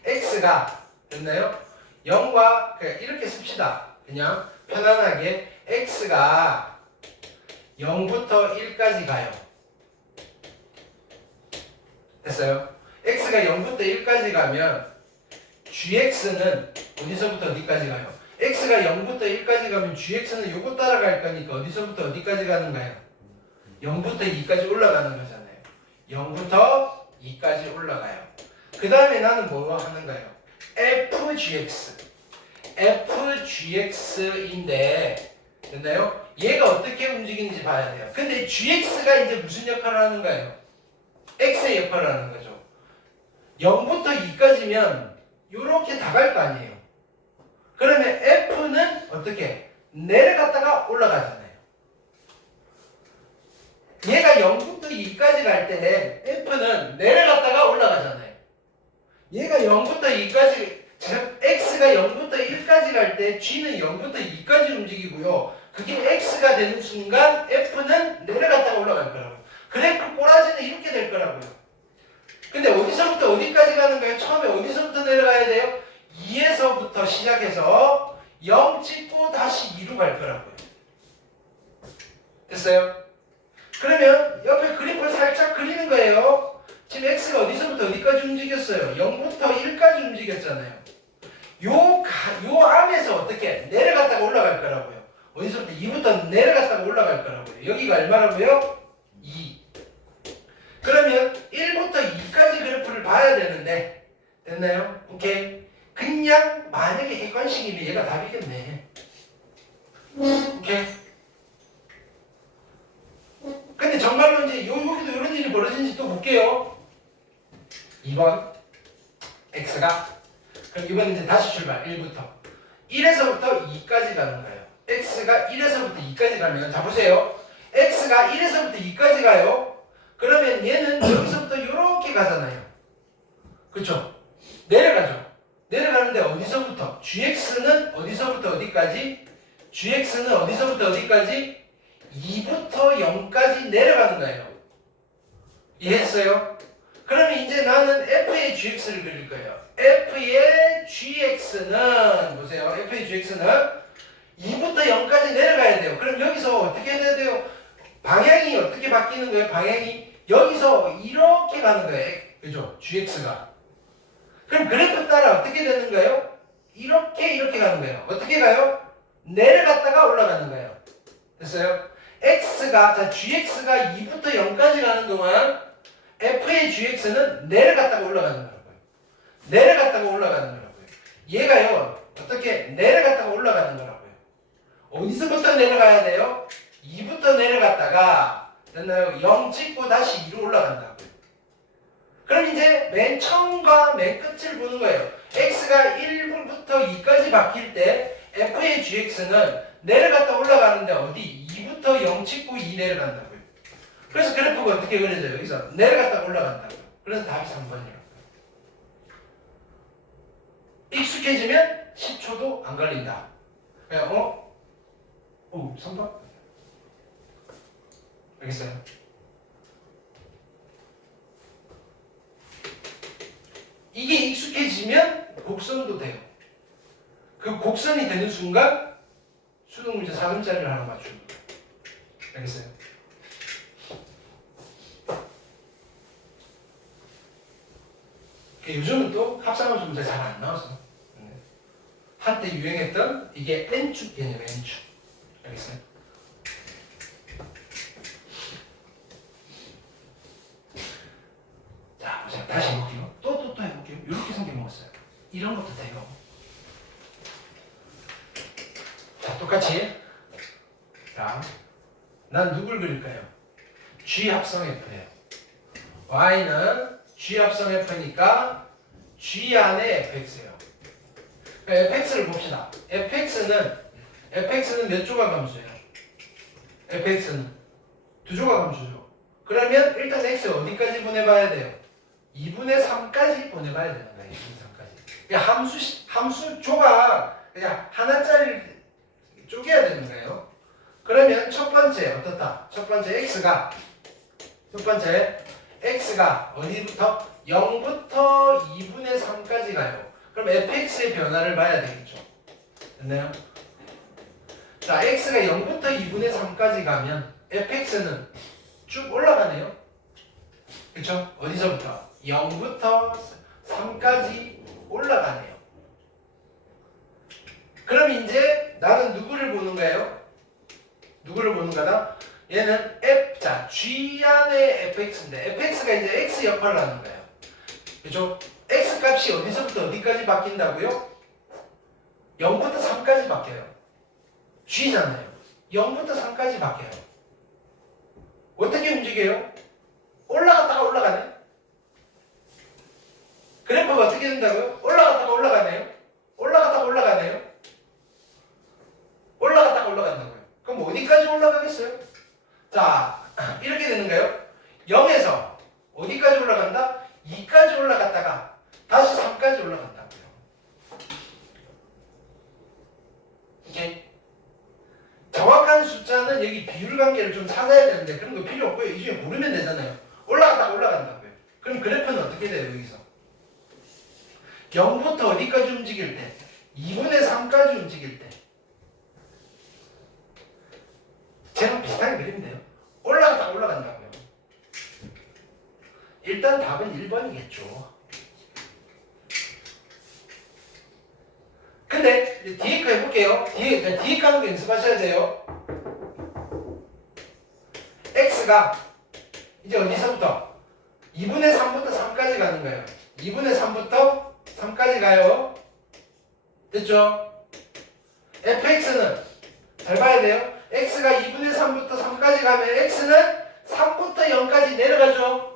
X가 됐나요? 0과 이렇게 씁시다. 그냥 편안하게 X가 0부터 1까지 가요. 됐어요? X가 0부터 1까지 가면 GX는 어디서부터 어디까지 가요? X가 0부터 1까지 가면 GX는 요거 따라갈 거니까 어디서부터 어디까지 가는가요? 0부터 2까지 올라가는 거잖아요. 0부터 2까지 올라가요. 그 다음에 나는 뭐 하는가요? FGX인데 됐나요? 얘가 어떻게 움직이는지 봐야 돼요. 근데 GX가 이제 무슨 역할을 하는가요? X의 역할을 하는 거죠. 0부터 2까지면 요렇게 다 갈 거 아니에요. 그러면 F는 어떻게? 내려갔다가 올라가잖아요. 얘가 0부터 2까지 갈 때 F는 내려갔다가 올라가잖아요. 얘가 0부터 2까지 X가 0부터 1까지 갈 때 G는 0부터 2까지 움직이고요. 그게 X가 되는 순간 F는 내려갔다가 올라갈 거라고요. 그래프 꼬라지는 이렇게 될 거라고요. 근데 어디서부터 어디까지 가는 거예요? 처음에 어디서부터 내려가야 돼요? 2에서부터 시작해서 0 찍고 다시 2로 갈 거라고요. 됐어요? 그러면 옆에 그래프를 살짝 그리는 거예요. 지금 X가 어디서부터 어디까지 움직였어요? 0부터 1까지 움직였잖아요. 요 안에서 어떻게 내려갔다가 올라갈 거라고요. 어디서부터 2부터 내려갔다가 올라갈 거라고요. 여기가 얼마라고요? 2. 그러면 1부터 2까지 그래프를 봐야 되는데 됐나요? 오케이. 그냥 만약에 객관식이면 얘가 답이겠네. 오케이. 근데 정말로 이제 여기도 이런 일이 벌어진지 또 볼게요. 2번 X가 그럼 이번 이제 다시 출발 1부터 1에서부터 2까지 가는 거예요. X가 1에서부터 2까지 가면 자 보세요. X가 1에서부터 2까지 가요. 그러면 얘는 여기서부터 이렇게 가잖아요. 그쵸? 내려가죠. 내려가는데 어디서부터? GX는 어디서부터 어디까지? GX는 어디서부터 어디까지? 2부터 0까지 내려가는 거예요. 이해했어요? 그러면 이제 나는 f의 gx를 그릴 거예요. f의 gx는 보세요. f의 gx는 2부터 0까지 내려가야 돼요. 그럼 여기서 어떻게 해야 돼요? 방향이 어떻게 바뀌는 거예요? 방향이 여기서 이렇게 가는 거예요. 그죠? gx가. 그럼 그래프 따라 어떻게 되는 거예요? 이렇게 가는 거예요. 어떻게 가요? 내려갔다가 올라가는 거예요. 됐어요? x가 자 gx가 2부터 0까지 가는 동안 f의 gx는 내려갔다가 올라가는 거라고요. 내려갔다가 올라가는 거라고요. 얘가요. 어떻게 내려갔다가 올라가는 거라고요. 어디서부터 내려가야 돼요? 2부터 내려갔다가 됐나요? 0 찍고 다시 2로 올라간다고요. 그럼 이제 맨 처음과 맨 끝을 보는 거예요. x가 1부터 2까지 바뀔 때 f의 gx는 내려갔다 올라가는데 어디? 2부터 0 찍고 2 내려간다고요. 그래서 그래프가 어떻게 그려져요? 여기서 내려갔다 올라간다고요. 그래서 답이 3번이에요. 익숙해지면 10초도 안 걸린다. 그냥 3번? 알겠어요? 이게 익숙해지면 곡선도 돼요. 그 곡선이 되는 순간 수능 문제 4점짜리를 하나 맞추는 거예요. 알겠어요? 요즘은 또 합산함수 문제 잘 안 나와서 한때 유행했던 이게 N축 개념 N축. 알겠어요? 자, 보세요. 다시 해볼게요. 또 해볼게요. 이렇게 생겨 먹었어요. 이런 것도 돼요. 자, 똑같이. 자, 난 누굴 그릴까요? G 합성 F예요. Y는 G 합성 F니까 G 안에 fx예요. fx를 봅시다. fx는 몇 조각 함수예요? fx는 두 조각 함수죠. 그러면 일단 x 어디까지 보내봐야 돼요? 2분의 3까지 보내봐야 되는 거예요. 2분의 3까지. 함수 조각 그냥 하나짜리를 쪼개야 되는 거예요. 그러면 첫 번째 어떻다? 첫 번째 x가 어디부터? 0부터 2분의 3까지 가요. 그럼 fx의 변화를 봐야 되겠죠. 됐나요? 자, x가 0부터 2분의 3까지 가면 fx는 쭉 올라가네요. 그쵸? 어디서부터? 0부터 3까지 올라가네요. 그럼 이제 나는 누구를 보는 거예요? 누구를 보는 거다? 얘는 자, g 안에 fx인데 fx가 이제 x 역할을 하는 거예요. 그죠? x 값이 어디서부터 어디까지 바뀐다고요? 0부터 3까지 바뀌어요. g잖아요. 0부터 3까지 바뀌어요. 어떻게 움직여요? 올라갔다가 올라가네. 그래프가 어떻게 된다고요? 올라갔다가 올라가네요. 올라갔다가 올라가네요. 올라갔다가 올라간다고요. 그럼 어디까지 올라가겠어요? 자, 이렇게 되는 거예요. 0에서 어디까지 올라간다? 2까지 올라갔다가 다시 3까지 올라간다고요. 오케이? 정확한 숫자는 여기 비율 관계를 좀 찾아야 되는데 그런 거 필요 없고요. 이 중에 모르면 되잖아요. 올라갔다가 올라간다고요. 그럼 그래프는 어떻게 돼요? 여기서 0부터 어디까지 움직일 때? 2분의 3까지 움직일 때 쟤랑 비슷하게 그리면 돼요. 올라갔다가 올라간다고요. 일단 답은 1번이겠죠. 근데 뒤에 거 해볼게요. 뒤에 가는 거 연습하셔야 돼요. x가 이제 어디서부터? 2분의 3부터 3까지 가는 거예요. 2분의 3부터 3까지 가요. 됐죠? fx는 잘 봐야 돼요. x가 2분의 3부터 3까지 가면 x는 3부터 0까지 내려가죠.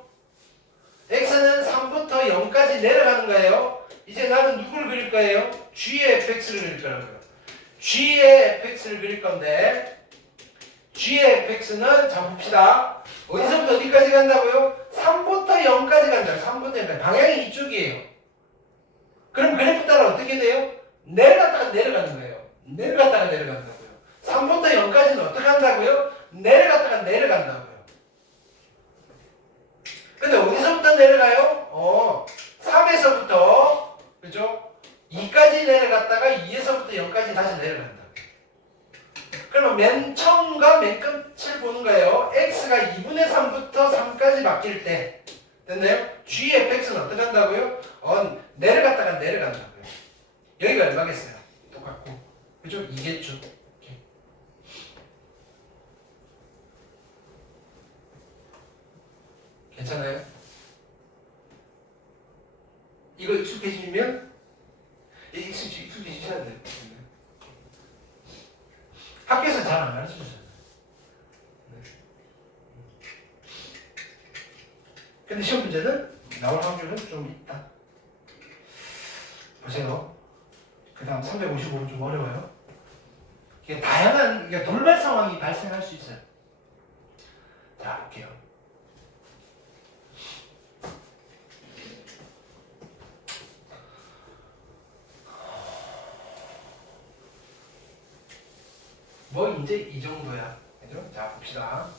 x는 3부터 0까지 내려가는 거예요. 이제 나는 누구를 그릴 거예요? g의 fx를 그릴 거라고요. g의 fx를 그릴 건데 g의 fx는 자 봅시다. 어디서부터 어디까지 간다고요? 3부터 0까지 간다요. 3부터 0까지. 방향이 이쪽이에요. 그럼 그래프 따라 어떻게 돼요? 내려갔다가 내려가는 거예요. 내려갔다가 내려간다고요. 3부터 0까지는 어떻게 한다고요? 내려갔다가 내려간다고요. 어디서 내려가요? 3에서부터 그죠? 2까지 내려갔다가 2에서부터 0까지 다시 내려간다. 그러면 맨 처음과 맨 끝을 보는 거예요. x가 2분의 3부터 3까지 바뀔 때 됐나요? gfx는 어떻게 한다고요? 내려갔다가 내려간다고요. 여기가 얼마겠어요? 똑같고 그죠? 2겠죠. 괜찮아요? 이거 익숙해지면 익숙해지셔야 돼요. 학교에서 잘 안 가르쳐주잖아요. 근데 시험 문제는 나올 확률은 좀 있다. 보세요. 그 다음 355는 좀 어려워요. 이게 다양한 돌발 상황이 발생할 수 있어요. 자, 볼게요. 뭐 이제 이 정도야. 그죠? 자, 봅시다.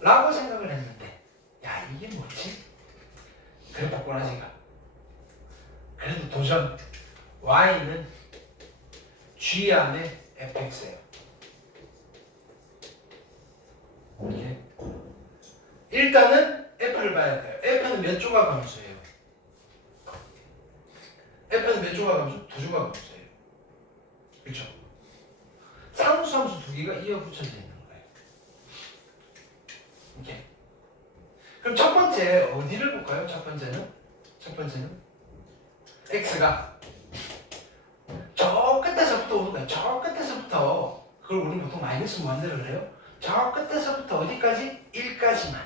라고 생각을 했는데 야, 이게 뭐지? 그래도 꼬라지가. 그래도 도전. y는 g 안에 fx예요. 이렇게. 일단은 f를 봐야 돼요. f는 몇 조각 함수예요? f는 몇 조각 함수? 두 조각 함수예요. 그렇죠? 상수 함수 두 개가 이어 붙여져 있는 거예요. 이렇게. 그럼 첫 번째 어디를 볼까요? 첫 번째는 x가 저 끝에서부터 오는 거예요. 저 끝에서부터 그걸 우리는 보통 마이너스 무한대로 그래요. 저 끝에서부터 어디까지? 1까지만.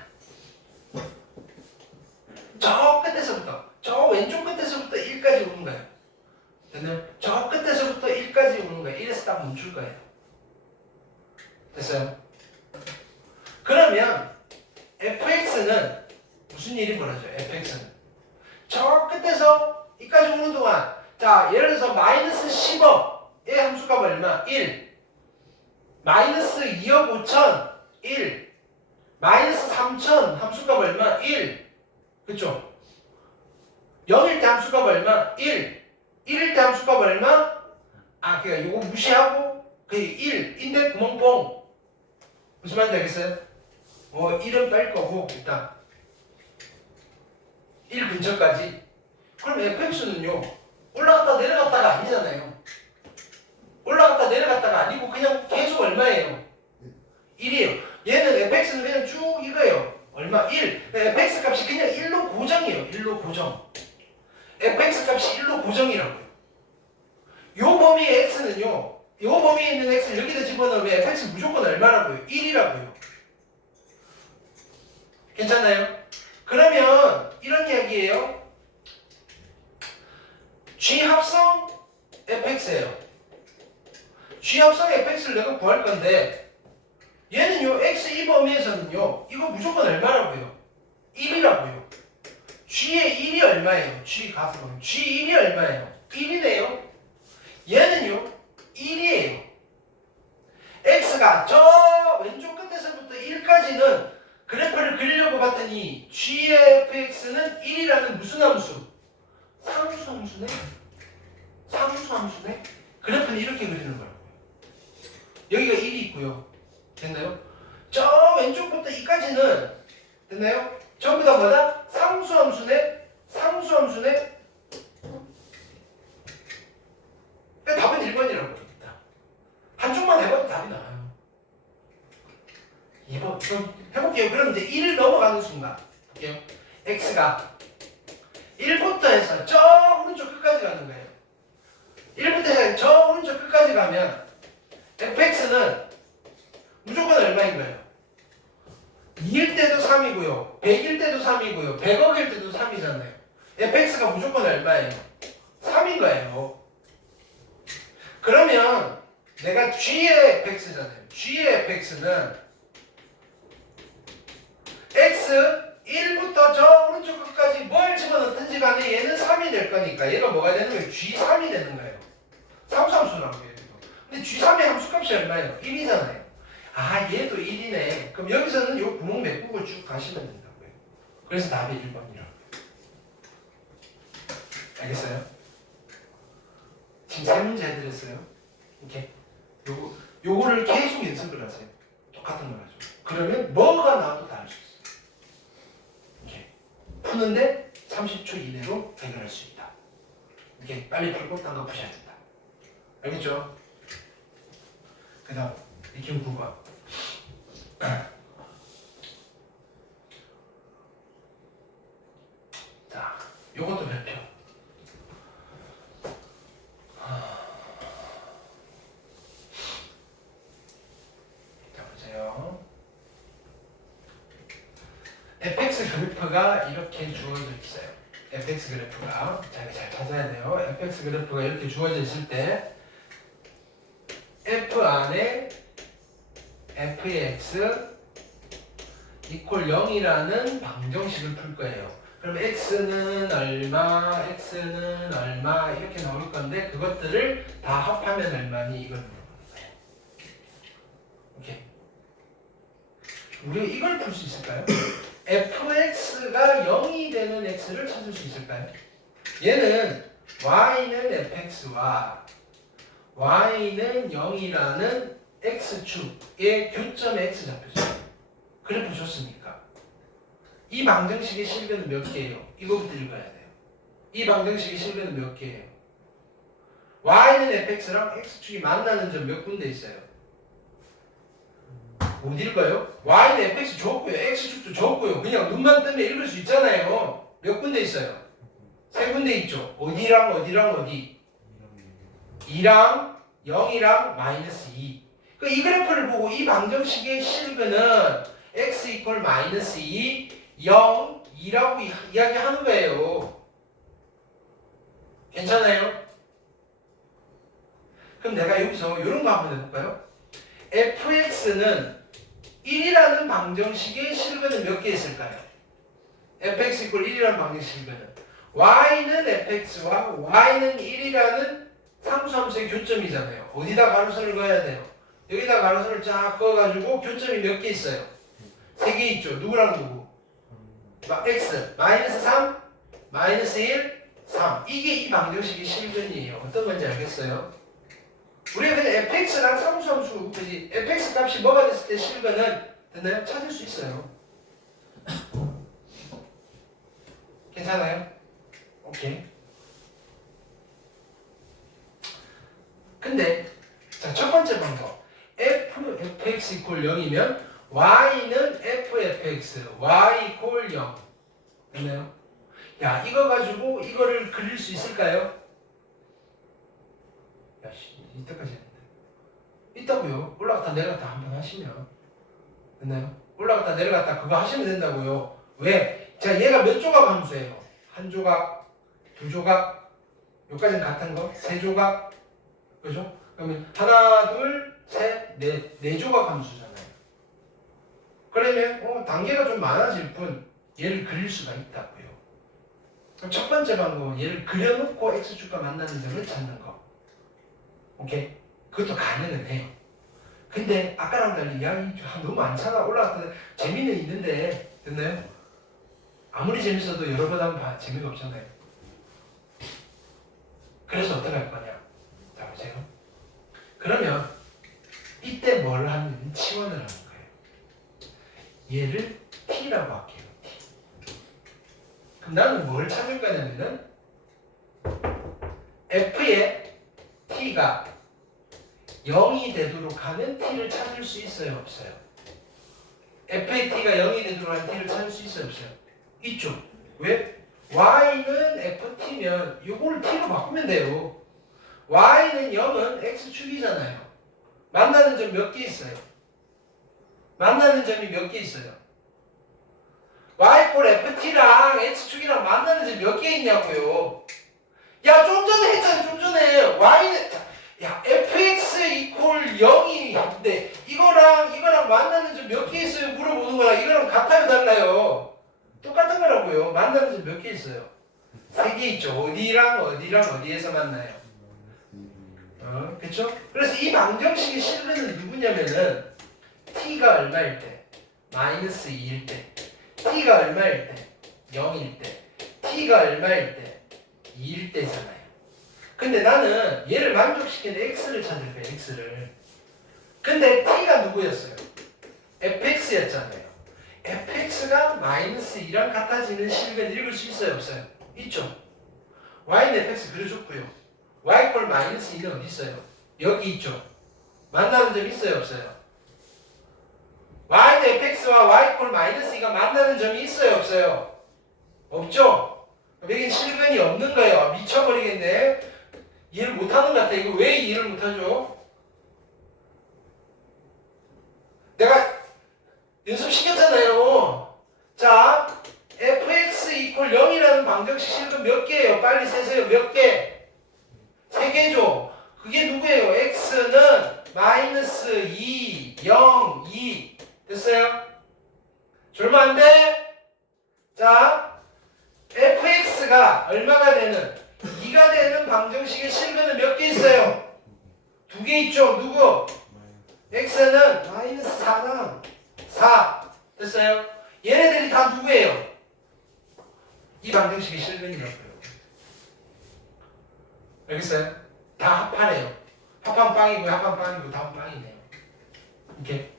저 끝에서부터 저 왼쪽 끝에서부터 1까지 오는 거예요. 됐나요? 저 끝에서부터 1까지 오는 거예요. 1에서 딱 멈출 거예요. 됐어요? 그러면 fx는 무슨 일이 벌어져요? fx는 저 끝에서 이까지 오는 동안 자 예를 들어서 마이너스 10억의 함수값 얼마? 1 마이너스 2억 5천 1 마이너스 3천 함수값 얼마? 1 그쵸? 0일 때 함수값 얼마? 1 1일 때 함수값 얼마? 그러니까 요거 무시하고 그 1인데 구멍뽕 무슨 말인지 알겠어요? 1은 뺄 거고 일단 1 근처까지 그럼 fx는요 올라갔다 내려갔다가 아니잖아요. 올라갔다 내려갔다가 아니고 그냥 계속 얼마예요? 1이에요. 얘는 fx는 그냥 쭉 이거예요. 얼마? 1. fx 값이 그냥 1로 고정이에요. 1로 고정. fx 값이 1로 고정이라고요. 요 범위의 x는요. 요 범위에 있는 x를 여기다 집어넣으면 fx 무조건 얼마라고요? 1이라고요. 괜찮나요? 그러면 이런 이야기예요. G 합성 fx예요. G 합성 fx를 내가 구할 건데 얘는요 x 이 범위에서는요 이거 무조건 얼마라고요? 1이라고요. G의 1이 얼마예요? G 가서 G 1이 얼마예요? 1이네요. 얘는요 1이에요. x가 저 왼쪽 끝에서부터 1까지는 그래프를 그리려고 봤더니 G의 fx는 1이라는 무슨 함수? 상수 함수네? 상수 함수네? 그래프는 이렇게 그리는 거라고요. 여기가 1이 있고요. 됐나요? 저 왼쪽부터 2까지는 됐나요? 전부 다 뭐다? 상수 함수네? 상수 함수네? 그러니까 답은 1번이라고 합니다. 한쪽만 해봐도 답이 나와요. 2번. 그럼 해볼게요. 그럼 이제 1을 넘어가는 순간 볼게요. x가 1부터 해서 저 오른쪽 끝까지 가는 거예요. 1부터 해서 저 오른쪽 끝까지 가면 fx는 무조건 얼마인 거예요? 2일 때도 3이고요. 100일 때도 3이고요. 100억일 때도 3이잖아요. fx가 무조건 얼마예요? 3인 거예요. 그러면 내가 g의 fx잖아요. g의 fx는 x 1부터 저 오른쪽 끝까지 뭘 집어넣든지 간에 얘는 3이 될 거니까 얘가 뭐가 되는 거예요? G3이 되는 거예요. 상수함수라고 해요. 근데 G3의 함수값이 얼마예요? 1이잖아요. 얘도 1이네. 그럼 여기서는 요 구멍 메꾸고 쭉 가시면 된다고요. 그래서 답이 1번이라. 알겠어요? 지금 세 문제 해드렸어요. 이렇게 요거를 계속 연습을 하세요. 똑같은 걸 하죠. 그러면 뭐가 나와도 다 알 수 있어요. 이렇게 푸는데 30초 이내로 해결할 수 있다. 이렇게 빨리 풀고 딴 거 푸셔야 된다. 알겠죠? 그 다음 익힘 9번. 자, 요것도 별표. 자, 보세요. fx 그래프가 이렇게 주어져 있어요. fx 그래프가 잘 찾아야 돼요. fx 그래프가 이렇게 주어져 있을 때 f 안에 fx 이퀄 0이라는 방정식을 풀 거예요. 그럼 x는 얼마, x는 얼마 이렇게 나올 건데 그것들을 다 합하면 얼마니 이걸 물어보는 거예요. 오케이. 우리가 이걸 풀 수 있을까요? fx가 0이 되는 x를 찾을 수 있을까요? 얘는 y는 fx와 y는 0이라는 x축의 교점 x 잡혔어요. 그래프 줬으니까 이 방정식의 실근은 몇 개예요? 이거부터 읽어야 돼요. 이 방정식의 실근은 몇 개예요? y는 fx랑 x축이 만나는 점 몇 군데 있어요? 못 읽어요? y는 fx 줬고요. x축도 줬고요. 그냥 눈만 뜨면 읽을 수 있잖아요. 몇 군데 있어요? 세 군데 있죠. 어디랑 어디랑 어디? 2랑 0이랑 마이너스 2. 이 그래프를 보고 이 방정식의 실근은 x 이퀄 마이너스 2, 0, 2라고 이야기하는 거예요. 괜찮아요? 그럼 내가 여기서 이런 거 한번 해볼까요? fx는 1이라는 방정식의 실근은 몇 개 있을까요? fx 이퀄 1이라는 방정식 실근은 y는 fx와 y는 1이라는 상수함수의 교점이잖아요. 어디다 가로선을 그어야 돼요? 여기다 가로선을 쫙 그어가지고 교점이 몇 개 있어요? 3개 있죠. 누구랑 누구? x, 마이너스 3, 마이너스 1, 3. 이게 이 방정식의 실근이에요. 어떤 건지 알겠어요? 우리가 그냥 fx랑 상수함수, 그지? fx 값이 뭐가 됐을 때 실근은 됐나요? 찾을 수 있어요. 괜찮아요? 오케이. 근데 자, 첫 번째 방법. fx 이퀄 0이면 y는 fx, y 이퀄 0. 됐나요? 야, 이거 가지고 이거를 그릴 수 있을까요? 야, 이때까지 했는데. 있다고요. 올라갔다 내려갔다 한번 하시면. 됐나요? 올라갔다 내려갔다 그거 하시면 된다고요. 왜? 자, 얘가 몇 조각 함수예요? 한 조각, 두 조각, 여기까지는 같은 거, 세 조각, 그죠? 그러면 하나, 둘, 셋, 넷, 네 조각 함수잖아요. 그러면 단계가 좀 많아질 뿐 얘를 그릴 수가 있다고요. 그럼 첫 번째 방법은 얘를 그려놓고 x축과 만나는 점을 찾는 거. 오케이? 그것도 가능은 해요. 근데 아까랑 달리 야, 너무 많잖아. 올라갔다 재미는 있는데 됐나요? 아무리 재밌어도 여러 번 하면 재미가 없잖아요. 그래서 어떻게 할 거냐? 자, 보세요. 그러면 이때 뭘 하면 치환을 하는 거예요. 얘를 t라고 할게요. t. 그럼 나는 뭘 찾을 거냐면은 f의 t가 0이 되도록 하는 t를 찾을 수 있어요, 없어요? f의 t가 0이 되도록 하는 t를 찾을 수 있어요, 없어요? 있죠. 왜? y는 ft면 이거를 t로 바꾸면 돼요. y는 0은 x축이잖아요. 만나는 점 몇 개 있어요? 만나는 점이 몇 개 있어요? y 꼴 ft랑 x축이랑 만나는 점이 몇 개 있냐고요. 야, 좀 전에 했잖아. 좀 전에 y는 야, fx 이퀄 0인데 이거랑 만나는 점 몇 개 있어요? 물어보는 거랑 이거랑 같아요, 달라요? 똑같은 거라고요. 만나는 점 몇 개 있어요? 3개 있죠. 어디랑 어디에서 만나요? 그쵸? 그래서 이 방정식의 실근은 누구냐면은 t가 얼마일 때? 마이너스 2일 때. t가 얼마일 때? 0일 때, t가 얼마일 때? 2일 때잖아요. 근데 나는 얘를 만족시키는 x를 찾을 거야, x를. 근데 t가 누구였어요? fx였잖아요. fx가 마이너스 2랑 같아지는 식을 읽을 수 있어요, 없어요? 있죠. y는 fx 그려줬고요. y 꼴 마이너스 2는 어디 있어요? 여기 있죠. 만나는 점 있어요, 없어요? y는 fx와 y 꼴 마이너스 2가 만나는 점이 있어요, 없어요? 없죠? 여긴 실근이 없는 거예요. 미쳐버리겠네. 이해를 못하는 것 같아. 이거 왜 이해를 못하죠? 내가 연습시켰잖아요. 자, fx 이퀄 0이라는 방정식 실근 몇 개예요? 빨리 세세요. 몇 개? 3개죠. 그게 누구예요? x는 마이너스 2, 0, 2 됐어요? 졸면 안 돼? 자, fx가 얼마가 되는 2가 되는 방정식의 실근은 몇 개 있어요? 2개 있죠. 누구? x는 마이너스 4랑 4 됐어요? 얘네들이 다 누구예요? 이 방정식의 실근이라고요. 알겠어요? 다 합하네요. 합한 빵이고 합한 빵이고 다 빵이네요. 이렇게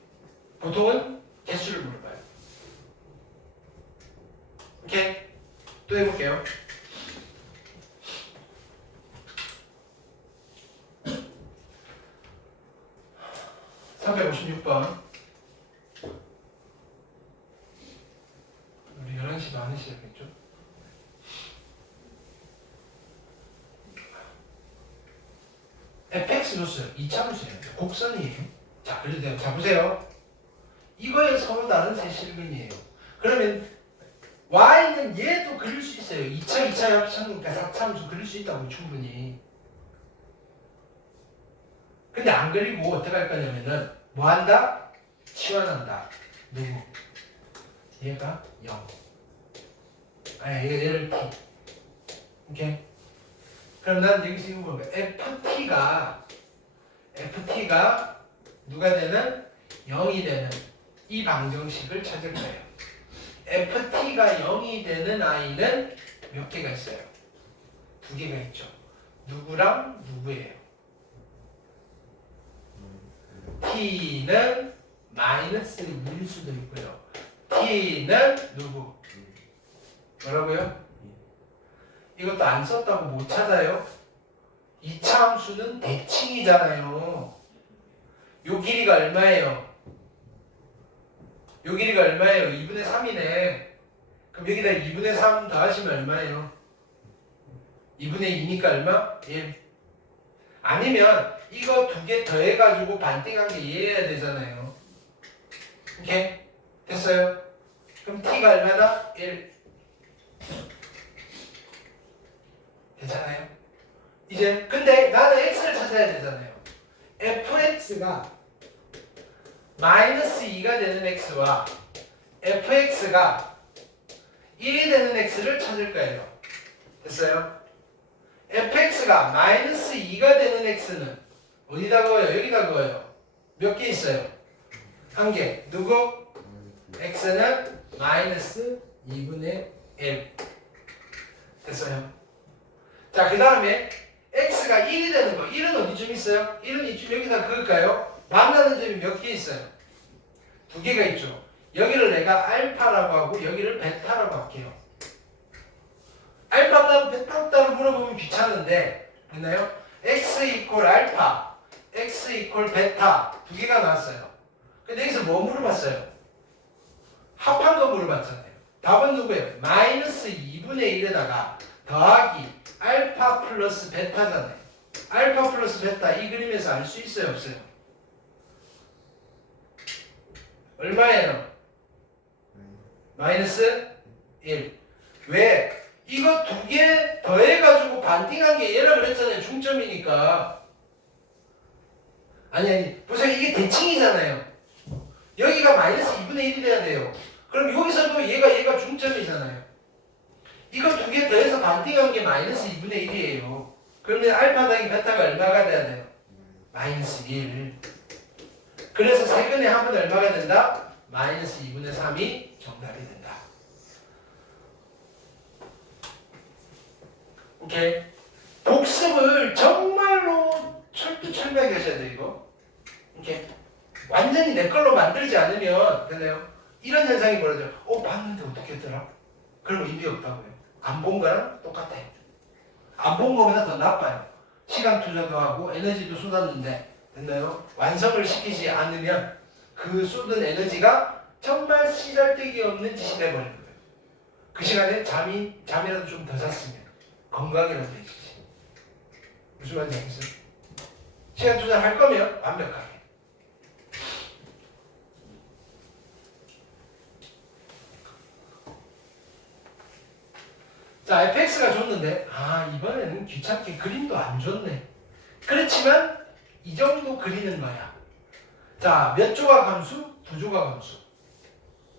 보통은 개수를 물어봐요. 오케이? 또 해볼게요. (356번) 우리 11시 반에 시작했죠? fx 줬어요. 이차함수예요. 곡선이에요. 자, 그래도 자 보세요. 이거에 서로 다른 세 실근이에요. 그러면 y는 얘도 그릴 수 있어요. 2차 합성이니까 4차함수 그릴 수 있다고 충분히. 근데 안 그리고 어떻게 할 거냐면은 뭐 한다? 치환한다. 누구? 얘가 0. 아니 얘를 t. 오케이? 그럼 난 여기서 이거 보면 FT가 누가 되는? 0이 되는 이 방정식을 찾을 거예요. FT가 0이 되는 i는 몇 개가 있어요? 2개가 있죠. 누구랑 누구예요? t는 마이너스 1일 수도 있고요. t는 누구? 뭐라고요? 이것도 안 썼다고 못 찾아요? 2차 함수는 대칭이잖아요. 요 길이가 얼마예요? 요 길이가 얼마예요? 2분의 3이네. 그럼 여기다 2분의 3 더하시면 얼마예요? 2분의 2니까 얼마? 1. 아니면 이거 2개 더해가지고 반띵한 게 이해해야 되잖아요. 오케이? 됐어요? 그럼 t가 얼마나? 1. 괜찮아요? 이제 근데 나는 x를 찾아야 되잖아요. fx가 마이너스 2가 되는 x와 fx가 1이 되는 x를 찾을 거예요. 됐어요? fx가 마이너스 2가 되는 x는 어디다 그어요? 여기다 그어요. 몇 개 있어요? 한 개. 누구? x는 마이너스 2분의 1. 됐어요? 자, 그 다음에 x가 1이 되는 거. 1은 어디쯤 있어요? 1은 이쯤 여기다 그을까요? 만나는 점이 몇 개 있어요? 2개가 있죠. 여기를 내가 알파라고 하고 여기를 베타라고 할게요. 알파 따로 베타 따로 물어보면 귀찮은데 됐나요? x 이퀄 알파, x 이퀄 베타 2개가 나왔어요. 근데 여기서 뭐 물어봤어요? 합한 거 물어봤잖아요. 답은 누구예요? 마이너스 2분의 1에다가 더하기 알파 플러스 베타잖아요. 알파 플러스 베타 이 그림에서 알 수 있어요, 없어요? 얼마예요? 마이너스 1. 왜? 이거 2개 더해가지고 반띵한 게 얘라 그랬잖아요. 중점이니까. 아니 보세요. 이게 대칭이잖아요. 여기가 마이너스 2분의 1이 돼야 돼요. 그럼 여기서도 얘가 중점이잖아요. 이거 2개 더해서 반띵한 게 마이너스 2분의 1이에요. 그러면 알파 더하기 베타가 얼마가 돼야 돼요? 마이너스 1. 그래서 세근의 합은 얼마가 된다? 마이너스 2분의 3이 정답이 된다. 오케이. 복습을 정말로 철두철미하게 하셔야 돼 이거. 오케이. 완전히 내 걸로 만들지 않으면 되나요? 이런 현상이 벌어져요. 봤는데 어떻게 했더라? 그러면 의미 없다고요. 안 본 거랑 똑같아. 안 본 거보다 더 나빠요. 시간 투자도 하고 에너지도 쏟았는데 됐나요? 완성을 시키지 않으면 그 쏟은 에너지가 정말 씨잘데기 없는 짓이 돼버리는 거예요. 그 시간에 잠이라도 좀 더 잤으면 건강이라도 해주지. 무슨 말인지 알겠어요? 시간 투자할 거면 완벽하게. 자, fx가 줬는데 이번에는 귀찮게 그림도 안 줬네. 그렇지만 이 정도 그리는 거야. 자, 몇 조각 함수? 두 조각 함수.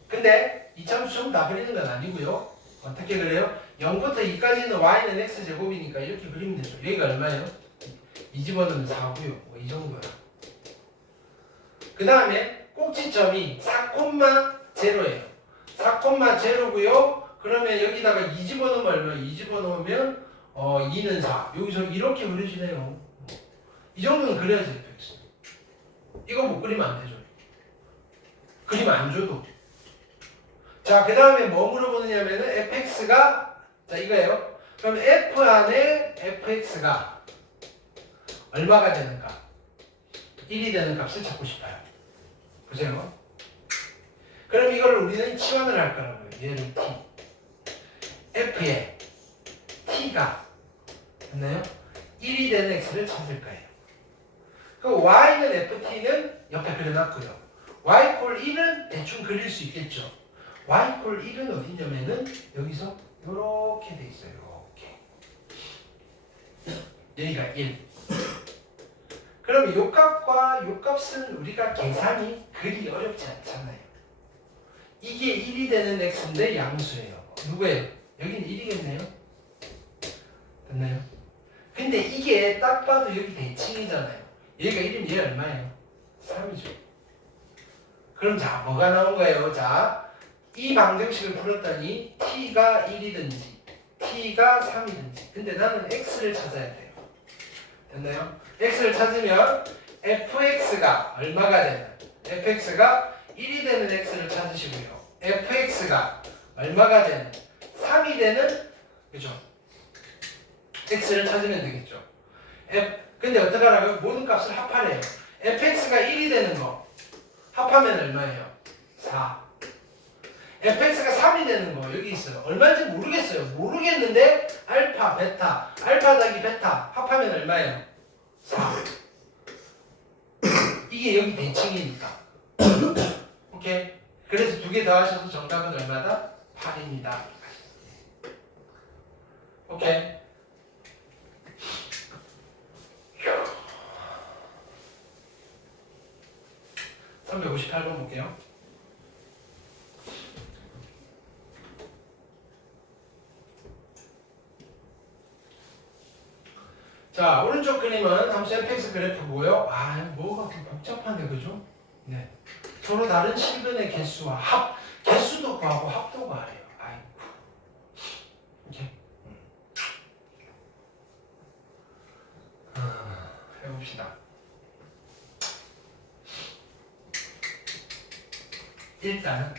근데 이 참수 전부 다 그리는 건 아니고요. 어떻게 그래요? 0부터 2까지는 y는 x제곱이니까 이렇게 그리면 되죠. 여기가 얼마예요? 이 집어넣으면 4고요. 이 정도야. 그 다음에 꼭지점이 4,0예요. 4,0고요. 그러면 여기다가 2 집어넣으면 얼마예요? 2 집어넣으면 2는 4. 여기서 이렇게 그려지네요. 이 정도는 그려야지 fx. 이거 못 그리면 안 되죠. 그림 안 줘도. 자, 그 다음에 뭐 물어보느냐면은 fx가 자 이거예요. 그럼 f 안에 fx가 얼마가 되는가? 1이 되는 값을 찾고 싶어요. 보세요. 그럼 이걸 우리는 치환을 할 거라고요. 얘를 t. f에 t가 됐나요? 1이 되는 x를 찾을 거예요. 그럼 y는 ft는 옆에 그려놨고요. y 콜 1은 대충 그릴 수 있겠죠. y 콜 1은 어디냐면은 여기서 이렇게 돼 있어요. 이렇게. 여기가 1. 그럼 요 값과 요 값은 우리가 계산이 그리 어렵지 않잖아요. 이게 1이 되는 x인데 양수예요. 누구예요? 여기는 1이겠네요. 됐나요? 근데 이게 딱 봐도 여기 대칭이잖아요. 얘가 1이면 얘 얼마예요? 3이죠. 그럼 자, 뭐가 나온 거예요? 자, 이 방정식을 풀었더니 t가 1이든지 t가 3이든지 근데 나는 x를 찾아야 돼요. 됐나요? x를 찾으면 fx가 얼마가 되는 fx가 1이 되는 x를 찾으시고요. fx가 얼마가 되는 3이 되는 그죠? x를 찾으면 되겠죠. 근데 어떡하라고요? 모든 값을 합하래요. fx가 1이 되는 거 합하면 얼마예요? 4. fx가 3이 되는 거 여기 있어요. 얼마인지 모르겠어요. 모르겠는데 알파, 베타, 알파 더하기 베타 합하면 얼마예요? 4. 이게 여기 대칭이니까. 오케이. 그래서 두 개 더하셔서 정답은 얼마다? 8입니다. 오케이. 358번 볼게요. 자, 오른쪽 그림은 함수 fx 그래프고요. 뭐가 좀 복잡한데, 그죠? 네. 서로 다른 실근의 개수와 개수도 구하고 합도 구하래요. 아이고. 이렇게. 해봅시다. 일단은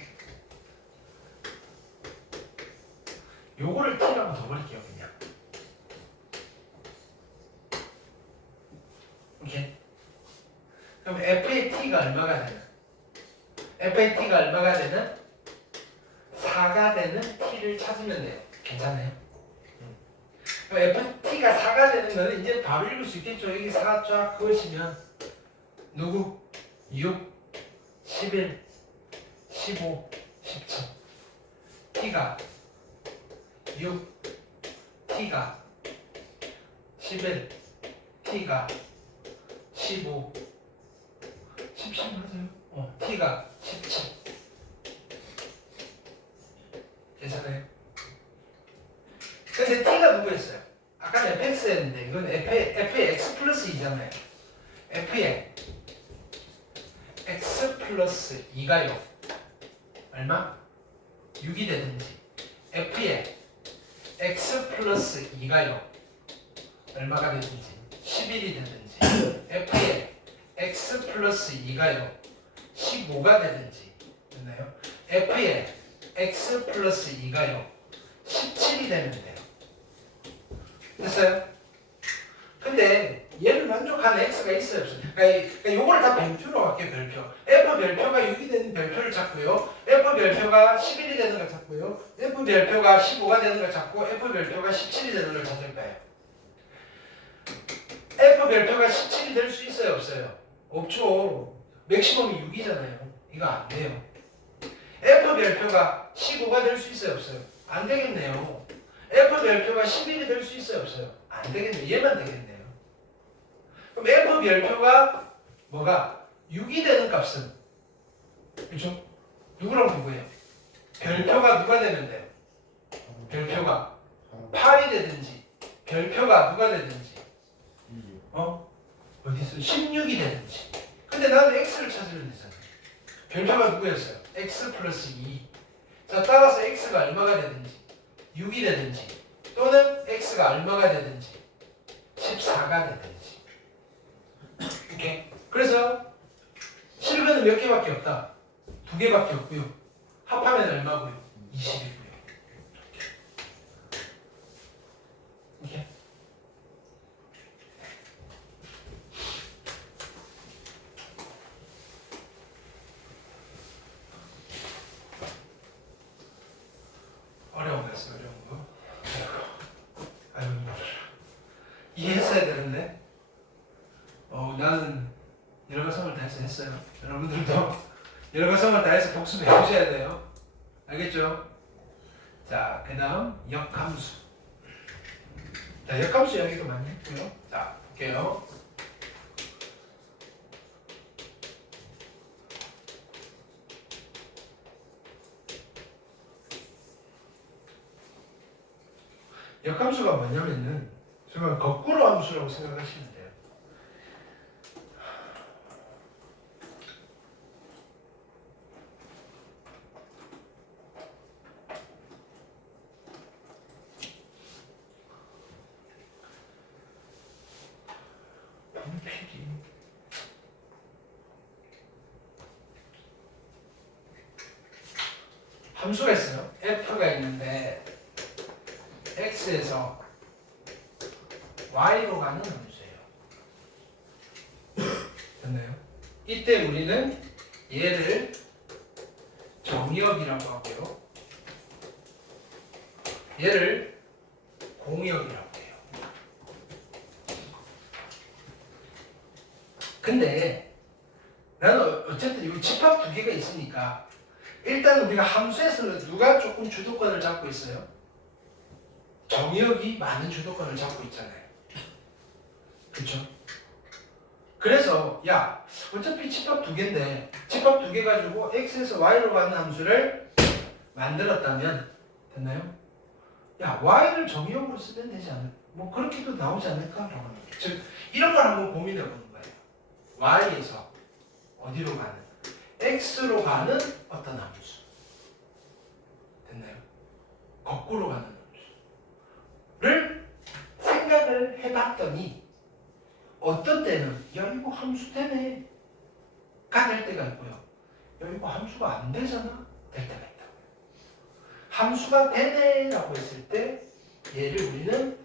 요거를 t라고 둬버릴게요. 그냥. 오케이. 그럼 f의 t가 얼마가 되는? f의 t가 얼마가 되는? 4가 되는 t를 찾으면 돼요. 괜찮아요? 그럼 ft가 4가 되는 거는 이제 바로 읽을 수 있겠죠. 여기 4 쫙 그으시면 누구? 6, 11, 15, 17 t가 6, t가 11, t가 15, 17 맞아요? t가 17 괜찮아요? 근데 t가 누구였어요? 아까 fx였는데 이건 f의 x 플러스 2잖아요. f의 x 플러스 2가요. 얼마? 6이 되든지 f의 x 플러스 2가요. 얼마가 되든지 11이 되든지 f의 x 플러스 2가요 15가 되든지 됐나요? f의 x 플러스 2가요 17이 되면 돼요. 됐어요? 근데 얘를 만족하는 x가 있어요 없어요? 그러니까 요거를 다 별표로 할게요. 별표. f 별표가 6이 되는 별표를 찾고요. f 별표가 11이 되는 걸 찾고요. f 별표가 15가 되는 걸 찾고 f 별표가 17이 되는 걸 찾을 거예요. f 별표가 17이 될 수 있어요 없어요? 없죠. 맥시멈이 6이잖아요. 이거 안 돼요. f 별표가 15가 될 수 있어요 없어요? 안 되겠네요. f 별표가 11이 될 수 있어요 없어요? 안 되겠네요. 얘만 되겠네요. 그럼 f 별표가 뭐가 6이 되는 값은 그렇죠? 누구랑 누구예요? 별표가 누가 되면 돼요? 별표가 8이 되든지 별표가 누가 되든지 어디 있어? 16이 되든지. 근데 나는 x를 찾으면 되잖아. 별표가 누구였어요? x 플러스 2. 자, 따라서 x가 얼마가 되든지 6이 되든지 또는 x가 얼마가 되든지 14가 되든지. 오케이. 그래서 실근은 몇 개밖에 없다? 2개밖에 없고요. 합하면 얼마고요? 20이고요. 이렇게. 어려운 거 했어, 어려운 거. 아이고, 힘들어. 이해했어야 되는데. 나는 여러 성을 다해서 했어요. 여러분들도 여러 성을 다해서 복습해 주셔야 돼요. 알겠죠? 자, 그 다음 역함수. 자, 역함수 이야기도 많이 했고요. 자, 볼게요. 역함수가 뭐냐면은 정말 거꾸로 함수라고 생각하시면 돼요. 함수가 있어요. f가 있는데 x에서 y로 가는 함수예요. 됐나요? 이때 우리는 얘를 정의역이라고 하고요. 얘를 공역이라고 해요. 근데 나는 어쨌든 이 집합 두 개가 있으니까 일단 우리가 함수에서는 누가 조금 주도권을 잡고 있어요? 정의역이 많은 주도권을 잡고 있잖아요. 그렇죠? 그래서 야 어차피 집합 두 개인데 집합 두 개 가지고 x에서 y로 가는 함수를 만들었다면 됐나요? 야 y를 정의역으로 쓰면 되지 않을까? 뭐 그렇게도 나오지 않을까라고. 즉 이런 걸 한번 고민해 보는 거예요. y에서 어디로 가는? x로 가는 어떤 함수. 됐나요? 거꾸로 가는 함수를 생각을 해봤더니 어떤 때는 야 이거 함수 되네 가 될 때가 있고요. 야 이거 함수가 안 되잖아 될 때가 있다고요. 함수가 되네 라고 했을 때 얘를 우리는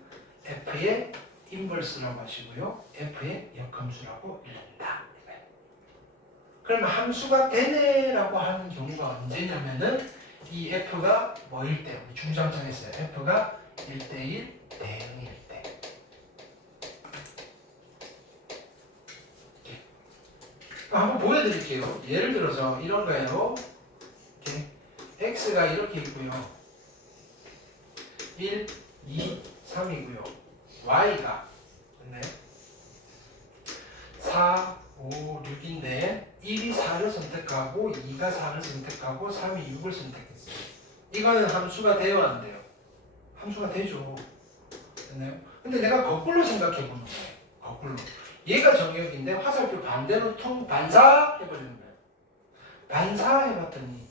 f의 인버스라고 하시고요. f의 역함수라고 읽는다. 그러면 함수가 되네 라고 하는 경우가 언제냐면은 이 f가 뭐일 때, 우리 중장창했어요. f가 1대1 대응일 때. 한번 보여드릴게요. 예를 들어서 이런 거예요. 이렇게 x가 이렇게 있고요. 1, 2, 3이고요. y가 맞나요? 4, 5, 6인데 1이 4를 선택하고 2가 4를 선택하고 3이 6을 선택했어요. 이거는 함수가 돼요 안 돼요? 함수가 되죠. 됐나요? 근데 내가 거꾸로 생각해 보는 거예요. 거꾸로. 얘가 정역인데 화살표 반대로 통 반사해버리는 거예요. 반사해봤더니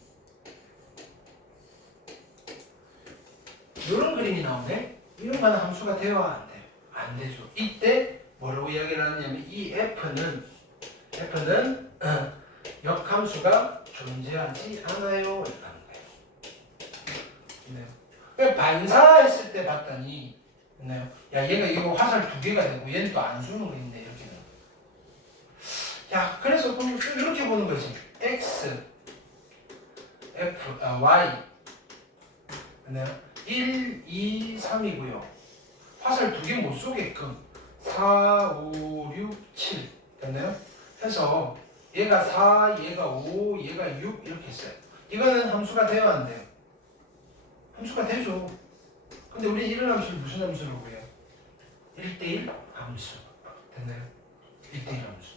이런 그림이 나오네? 이런 거는 함수가 돼요 안 돼요? 안 되죠. 이때 뭐라고 이야기를 하냐면 이 F는 역함수가 존재하지 않아요. 이렇게 하는 거예요. 네. 그러니까 반사했을 때 봤더니 네. 야 얘가 이거 화살 2개가 되고 얘는 또 안 주는 거 있네 이렇게는. 야 그래서 그럼 이렇게 보는 거지. X, F, Y 네. 1, 2, 3이고요. 화살 2개 못 쏘게끔 4, 5, 6, 7 됐나요? 해서 얘가 4, 얘가 5, 얘가 6 이렇게 했어요. 이거는 함수가 돼요 안 돼요? 함수가 되죠. 근데 우리 이런 함수를 무슨 함수라고 해요? 1대1 함수 됐나요? 1대1 함수.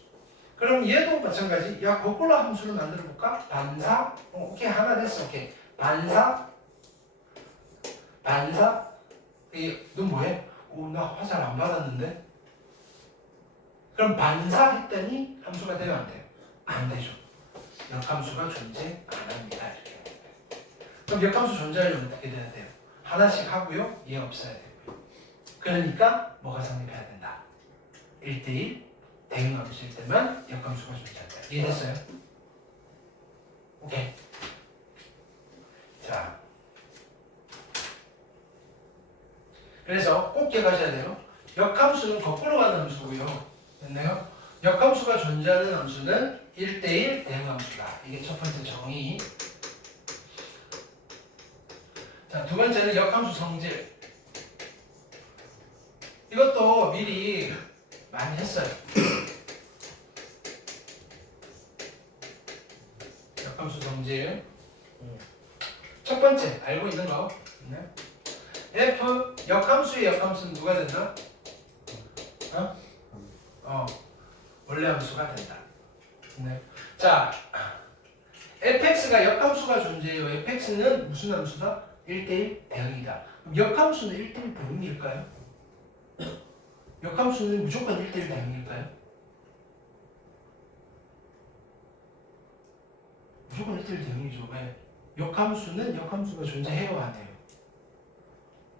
그럼 얘도 마찬가지. 야 거꾸로 함수를 만들어 볼까? 반사? 오케이 하나 됐어. 오케이 반사 너 뭐해? 나 화살 안 받았는데? 그럼 반사했더니 함수가 되면 안 돼요? 안 되죠. 역함수가 존재 안 합니다. 이렇게. 그럼 역함수 존재하려면 어떻게 돼야 돼요? 하나씩 하고요. 얘 없어야 되고요. 그러니까 뭐가 성립해야 된다? 1대1 대응함수일 때만 역함수가 존재한다. 이해됐어요? 오케이. 자. 그래서 꼭 기억하셔야 돼요. 역함수는 거꾸로 가는 함수고요. 됐나요? 역함수가 존재하는 함수는 1대1 대응함수다. 이게 첫 번째 정의. 자, 두 번째는 역함수 성질. 이것도 미리 많이 했어요. 역함수 성질. 첫 번째 알고 있는 거. 네. F 역함수의 역함수는 누가 된다? 원래 함수가 된다. 네. 자, fx가 역함수가 존재해요. fx는 무슨 함수다? 1대1 대응이다. 그럼 역함수는 1대1 대응일까요? 역함수는 무조건 1대1 대응일까요? 무조건 1대1 대응이죠. 왜? 역함수는 역함수가 존재해요, 안 해요?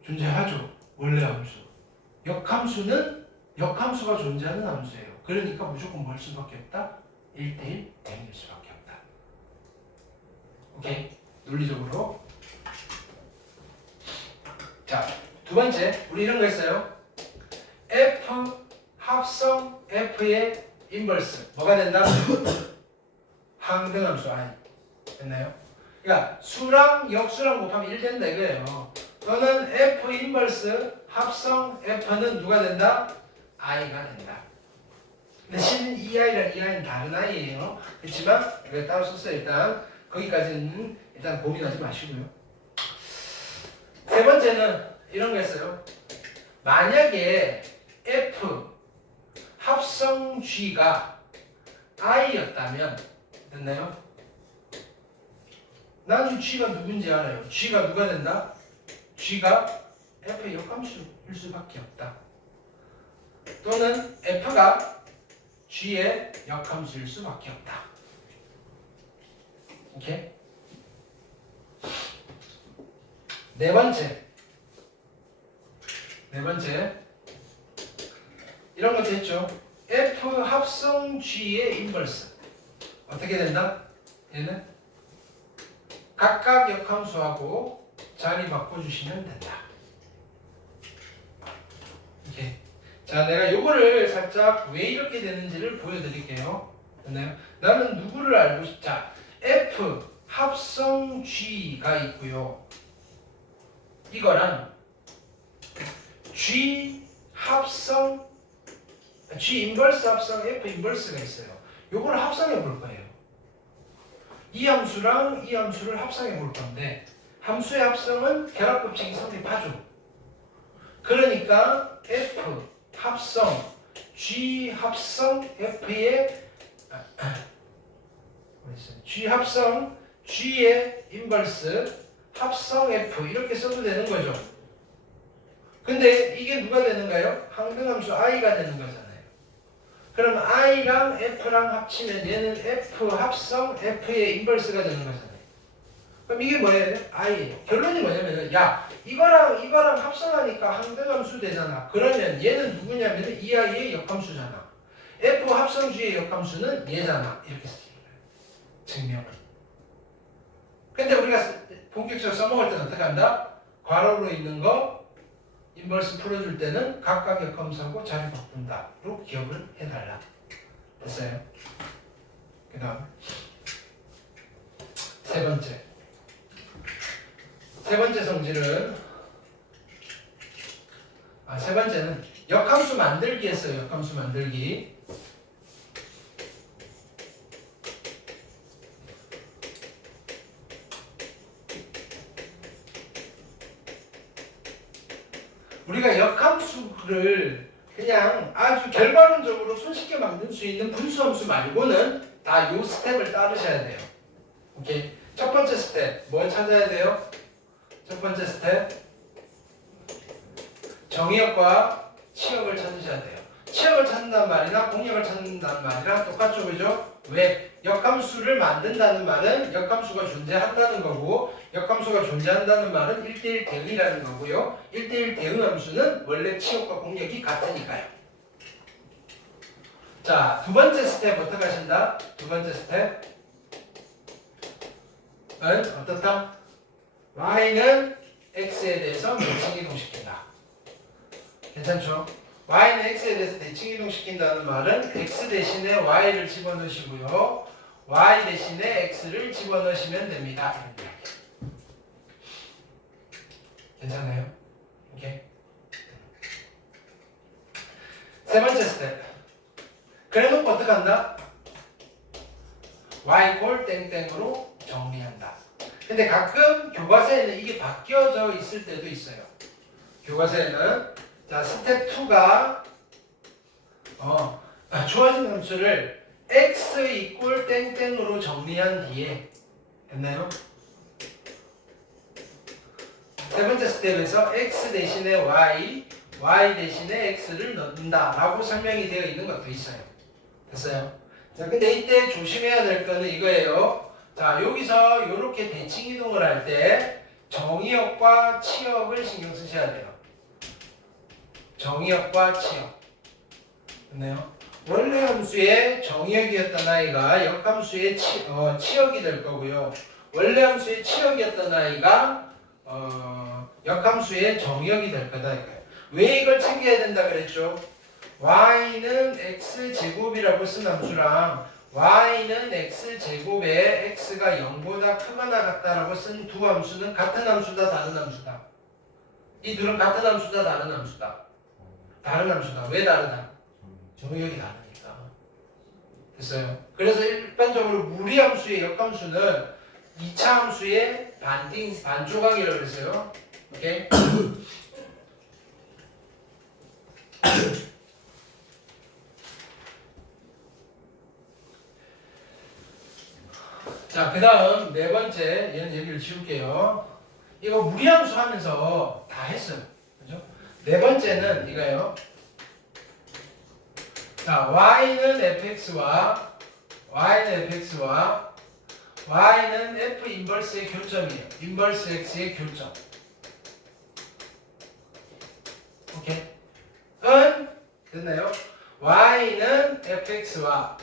존재하죠. 원래 함수. 역함수는 역함수가 존재하는 함수예요. 그러니까 무조건 뭘 수밖에 없다? 1대1 대응일 수밖에 없다. 오케이? 논리적으로. 자, 두 번째 우리 이런 거 했어요. F 합성 F의 인버스 뭐가 된다? 항등함수 I 됐나요? 그러니까 수랑 역수랑 곱하면 1 된다 이거예요. 또는 F 인버스 합성 F는 누가 된다? I가 된다. 근데 C는 EI랑 EI는 다른 I예요. 그렇지만 이거 따로 썼어요. 일단 거기까지는 일단 고민하지 마시고요. 세 번째는 이런 거 했어요. 만약에 F 합성 G가 I였다면 됐나요? 난 G가 누군지 알아요. G가 누가 된다? G가 F의 역함수일 수밖에 없다. 또는 F가 G의 역함수일 수밖에 없다. 오케이? 네 번째 이런 것도 했죠. F 합성 G의 인버스 어떻게 된다? 얘는 각각 역함수하고 자리 바꿔주시면 된다. 이렇게. 자, 내가 요거를 살짝 왜 이렇게 되는지를 보여드릴게요. 됐나요? 나는 누구를 알고 싶자. F 합성 G가 있고요. 이거랑 G 합성 G 인버스 합성 F 인버스가 있어요. 요거를 합성해 볼 거예요. 이 함수랑 이 함수를 합성해 볼 건데 함수의 합성은 결합법칙이 성립하죠. 그러니까 F 합성 G 합성 F의 G 합성 G의 인버스 합성 F 이렇게 써도 되는 거죠. 근데 이게 누가 되는가요? 항등함수 I가 되는 거잖아요. 그럼 I랑 F랑 합치면 얘는 F 합성 F의 인버스가 되는 거잖아요. 그럼 이게 뭐예요? i예요. 결론이 뭐냐면은 야 이거랑 합성하니까 항등함수 되잖아. 그러면 얘는 누구냐면은 이 아이의 역함수잖아. F 합성주의 역함수는 얘잖아. 이렇게 쓰는 거예요. 증명을. 근데 우리가 본격적으로 써먹을 때는 어떻게 한다? 괄호로 있는 거 인버스 풀어줄 때는 각각 역함수하고 자리 바꾼다로 기억을 해달라. 됐어요? 그 다음 세 번째 성질은 세 번째는 역함수 만들기 했어요. 역함수 만들기. 우리가 역함수를 그냥 아주 결과론적으로 손쉽게 만들 수 있는 분수함수 말고는 다 요 스텝을 따르셔야 돼요. 오케이. 첫 번째 스텝 뭘 찾아야 돼요? 첫 번째 스텝 정의역과 치역을 찾으셔야 돼요. 치역을 찾는다는 말이나 공역을 찾는다는 말이랑 똑같죠, 그죠? 왜? 역함수를 만든다는 말은 역함수가 존재한다는 거고 역함수가 존재한다는 말은 1대1 대응이라는 거고요. 1대1 대응함수는 원래 치역과 공역이 같으니까요. 자, 두 번째 스텝 어떻게 하신다? 두 번째 스텝은 어떻다? y는 x에 대해서 대칭 이동시킨다. 괜찮죠? y는 x에 대해서 대칭 이동시킨다는 말은 x 대신에 y를 집어넣으시고요. y 대신에 x를 집어넣으시면 됩니다. 괜찮아요? 오케이. 세 번째 스텝. 그래놓고 어떻게 한다? y 꼴 땡땡으로 정리한다. 근데 가끔 교과서에는 이게 바뀌어져 있을 때도 있어요. 교과서에는 자 스텝 2가 주어진 함수를 x 이꼴 땡땡으로 정리한 뒤에 됐나요? 세 번째 스텝에서 x 대신에 y 대신에 x를 넣는다 라고 설명이 되어 있는 것도 있어요. 됐어요? 자, 근데 이때 조심해야 될 거는 이거예요. 자, 여기서 이렇게 대칭 이동을 할 때 정의역과 치역을 신경 쓰셔야 돼요. 정의역과 치역. 됐나요? 원래 함수의 정의역이었던 아이가 역함수의 치역이 될 거고요. 원래 함수의 치역이었던 아이가 역함수의 정의역이 될 거다 이거예요. 왜 이걸 챙겨야 된다 그랬죠? y는 x제곱이라고 쓴 함수랑 y는 x제곱에 x가 0보다 크거나 같다라고 쓴 두 함수는 같은 함수다 다른 함수다? 이 둘은 같은 함수다 다른 함수다? 다른 함수다. 왜 다르다? 정의역이 다르니까. 됐어요? 그래서 일반적으로 무리함수의 역함수는 2차 함수의 반조각이라고 그랬어요. 오케이? 자, 그 다음 네 번째 얘는 얘기를 지울게요. 이거 무리함수 하면서 다 했어요. 그죠? 네 번째는 이거예요. 자, y는 fx와 y는 f 인버스의 교점이에요. 인버스 x의 교점. 오케이? 됐나요? y는 fx와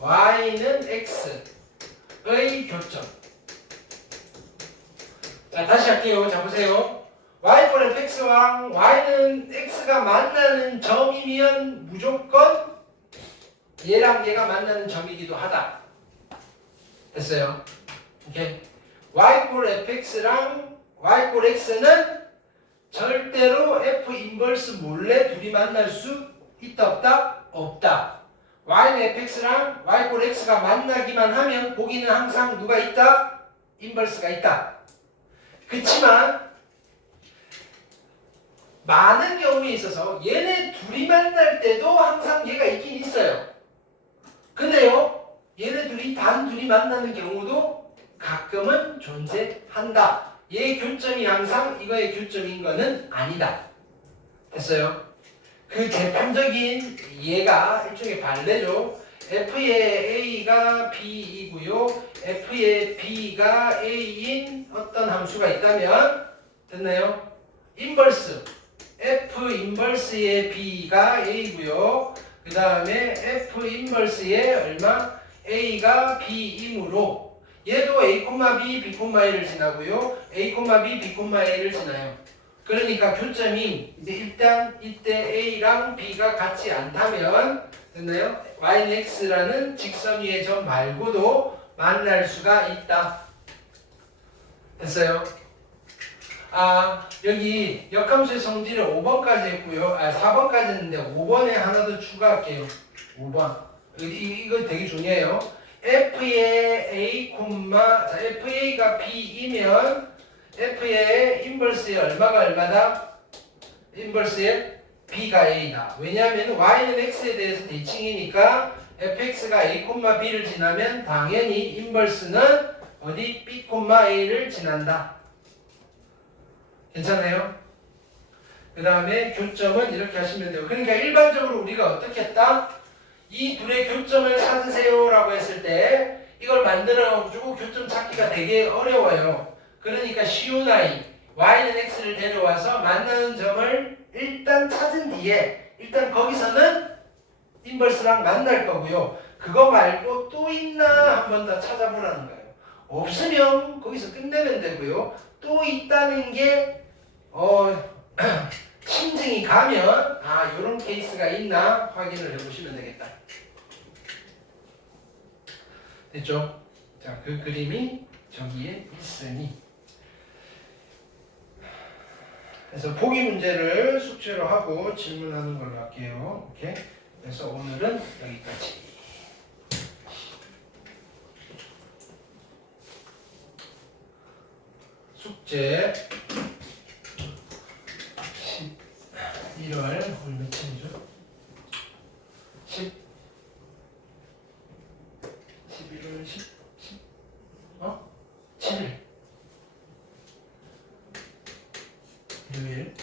y는 x의 교점. 자, 다시 할게요. 자, 보세요. y꼴 fx와 y는 x가 만나는 점이면 무조건 얘랑 얘가 만나는 점이기도 하다. 됐어요? 오케이. y꼴 fx랑 y꼴 x는 절대로 f 인버스 몰래 둘이 만날 수 있다 없다? 없다. y는 fx랑 y꼴 x가 만나기만 하면 거기는 항상 누가 있다? 인버스가 있다. 그치만 많은 경우에 있어서 얘네 둘이 만날 때도 항상 얘가 있긴 있어요. 근데요, 얘네 둘이 만나는 경우도 가끔은 존재한다. 얘의 교점이 항상 이거의 교점인 거는 아니다. 됐어요? 그 대표적인 얘가 일종의 발레죠. F의 A가 B이고요. F의 B가 A인 어떤 함수가 있다면 됐나요? 인버스 F 인버스의 B가 A고요. 그 다음에 F 인버스의 얼마? A가 B이므로 얘도 A, B, B, A를 지나고요. A, B, B, A를 지나요. 그러니까 교점이 이제 일단 이때 A랑 B가 같지 않다면 됐나요? Y는 X라는 직선 위의 점 말고도 만날 수가 있다. 됐어요? 여기 역함수의 성질을 5번까지 했고요. 4번까지 했는데 5번에 하나 더 추가할게요. 5번. 이거 되게 중요해요. F의 A, 자, FA가 B이면 F의 인버스의 얼마다? 인버스의 B가 A다. 왜냐하면 Y는 X에 대해서 대칭이니까 fx가 A, B를 지나면 당연히 인버스는 어디? B, A를 지난다. 괜찮아요? 그 다음에 교점은 이렇게 하시면 돼요. 그러니까 일반적으로 우리가 어떻게 했다? 이 둘의 교점을 찾으세요 라고 했을 때 이걸 만들어가지고 교점 찾기가 되게 어려워요. 그러니까 쉬운 아이 Y는 X를 데려와서 만나는 점을 일단 찾은 뒤에 일단 거기서는 인버스랑 만날 거고요. 그거 말고 또 있나 한 번 더 찾아보라는 거예요. 없으면 거기서 끝내면 되고요. 또 있다는 게 심증이 가면 이런 케이스가 있나 확인을 해보시면 되겠다. 됐죠? 자, 그 그림이 저기에 있으니 그래서 보기 문제를 숙제로 하고 질문하는 걸로 할게요. 오케이? 그래서 오늘은 여기까지. 숙제 11월 오늘 며칠이죠? 11월 7일 일요일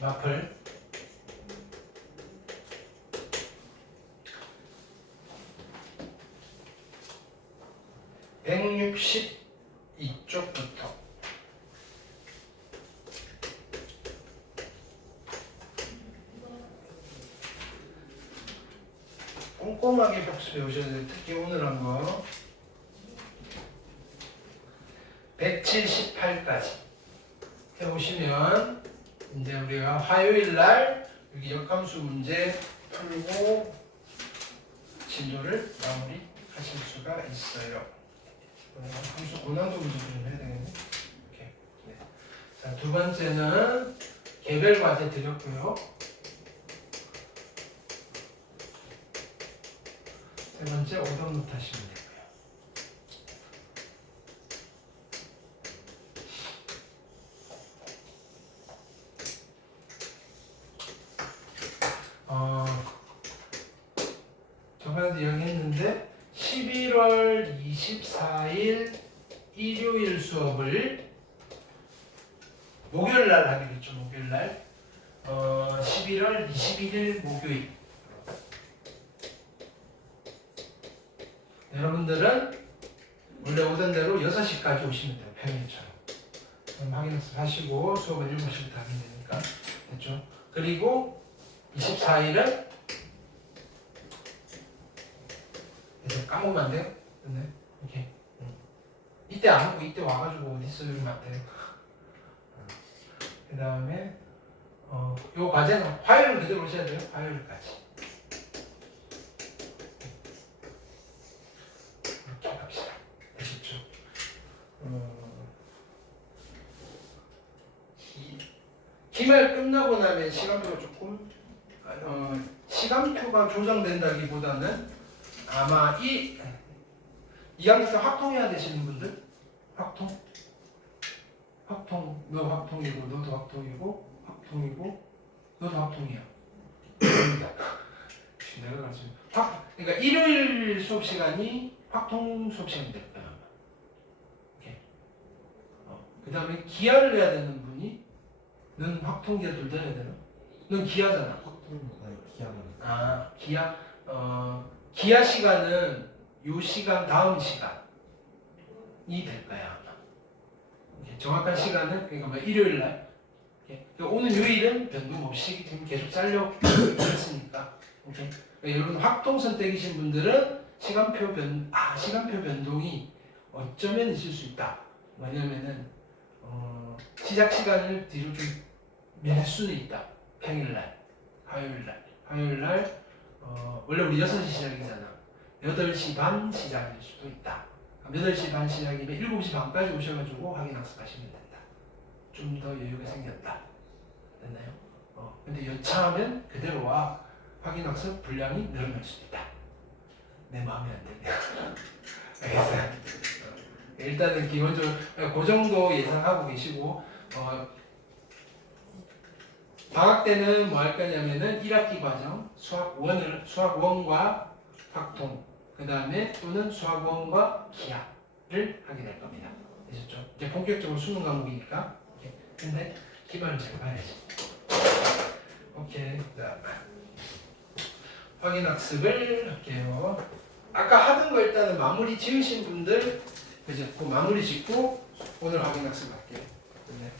마플 162쪽부터 꼼꼼하게 복습해 오셔야 돼요. 특히 오늘 한 거 178까지 해보시면 이제 우리가 화요일 날 여기 역함수 문제 풀고 진도를 마무리하실 수가 있어요. 함수 고난도 문제 좀 해야 되겠네. 오케이. 네. 자, 두 번째는 개별 과제 드렸고요. 세 번째 오답노트 하시면 되고요. 저번에도 이야기했는데 11월 24일 일요일 수업을 목요일 날 하기로 했죠. 목요일 날 11월 21일 목요일 여러분들은 원래 오던 대로 6시까지 오시면 돼요. 평일처럼. 그럼 확인해서 하시고 수업은 7시부터 하면 되니까 됐죠. 그리고 24일은 이제 까먹으면 안 돼요. 네. 이렇게 이때 안 오고 이때 와가지고 어디 있어 이러면 안 돼요. 그 다음에 요 과제는 화요일 그대로 오셔야 돼요. 화요일까지. 이렇게 합시다. 되셨죠? 기말 끝나고 나면 시간표가 조금 시간표가 조정된다기보다는 아마 2학년 때 확통해야 되시는 분들 확통 너 확통이고 너도 확통이고 확통이고 너도 확통이야. 내가 가지고 그러니까 일요일 수업 시간이 확통 수업 시간이 될 거야. 그 다음에 기하를 해야 되는 분이 는 확통기하 둘 다 해야 되나? 넌 기하잖아. 아니 기하면 아, 기하. 기하 시간은 요 시간 다음 시간이 될 거야 아마. 정확한 시간은 그러니까 뭐 일요일 날. 그러니까 오늘 요일은 변동 없이 지금 계속 잘려 있으니까. 오케이. 그러니까 여러분 확동선택이신 분들은 시간표 변동이 어쩌면 있을 수 있다. 뭐냐면은 시작 시간을 뒤로 좀 밀 수는 있다. 평일날, 화요일날 원래 우리 6시 시작이잖아. 8시 반 시작일 수도 있다. 8시 반 시작이면 7시 반까지 오셔가지고 확인 학습하시면 된다. 좀 더 여유가 생겼다. 됐나요? 근데 여차하면 그대로 와. 확인 학습 분량이 늘어날 수도 있다. 내 마음에 안 드네요. 알겠어요? 일단은 기본적으로 그 정도 예상하고 계시고 방학 때는 뭐 할 거냐면은 1학기 과정 수학 1과 확통 그 다음에 또는 수학 1과 기하를 하게 될 겁니다. 되셨죠? 이제 본격적으로 수능 과목이니까. 오케이. 근데 기말을 잘 봐야지. 오케이. 자, 확인 학습을 할게요. 아까 하던 거 일단은 마무리 지으신 분들 이제 그 마무리 짓고 오늘 확인 학습 할게요. 네.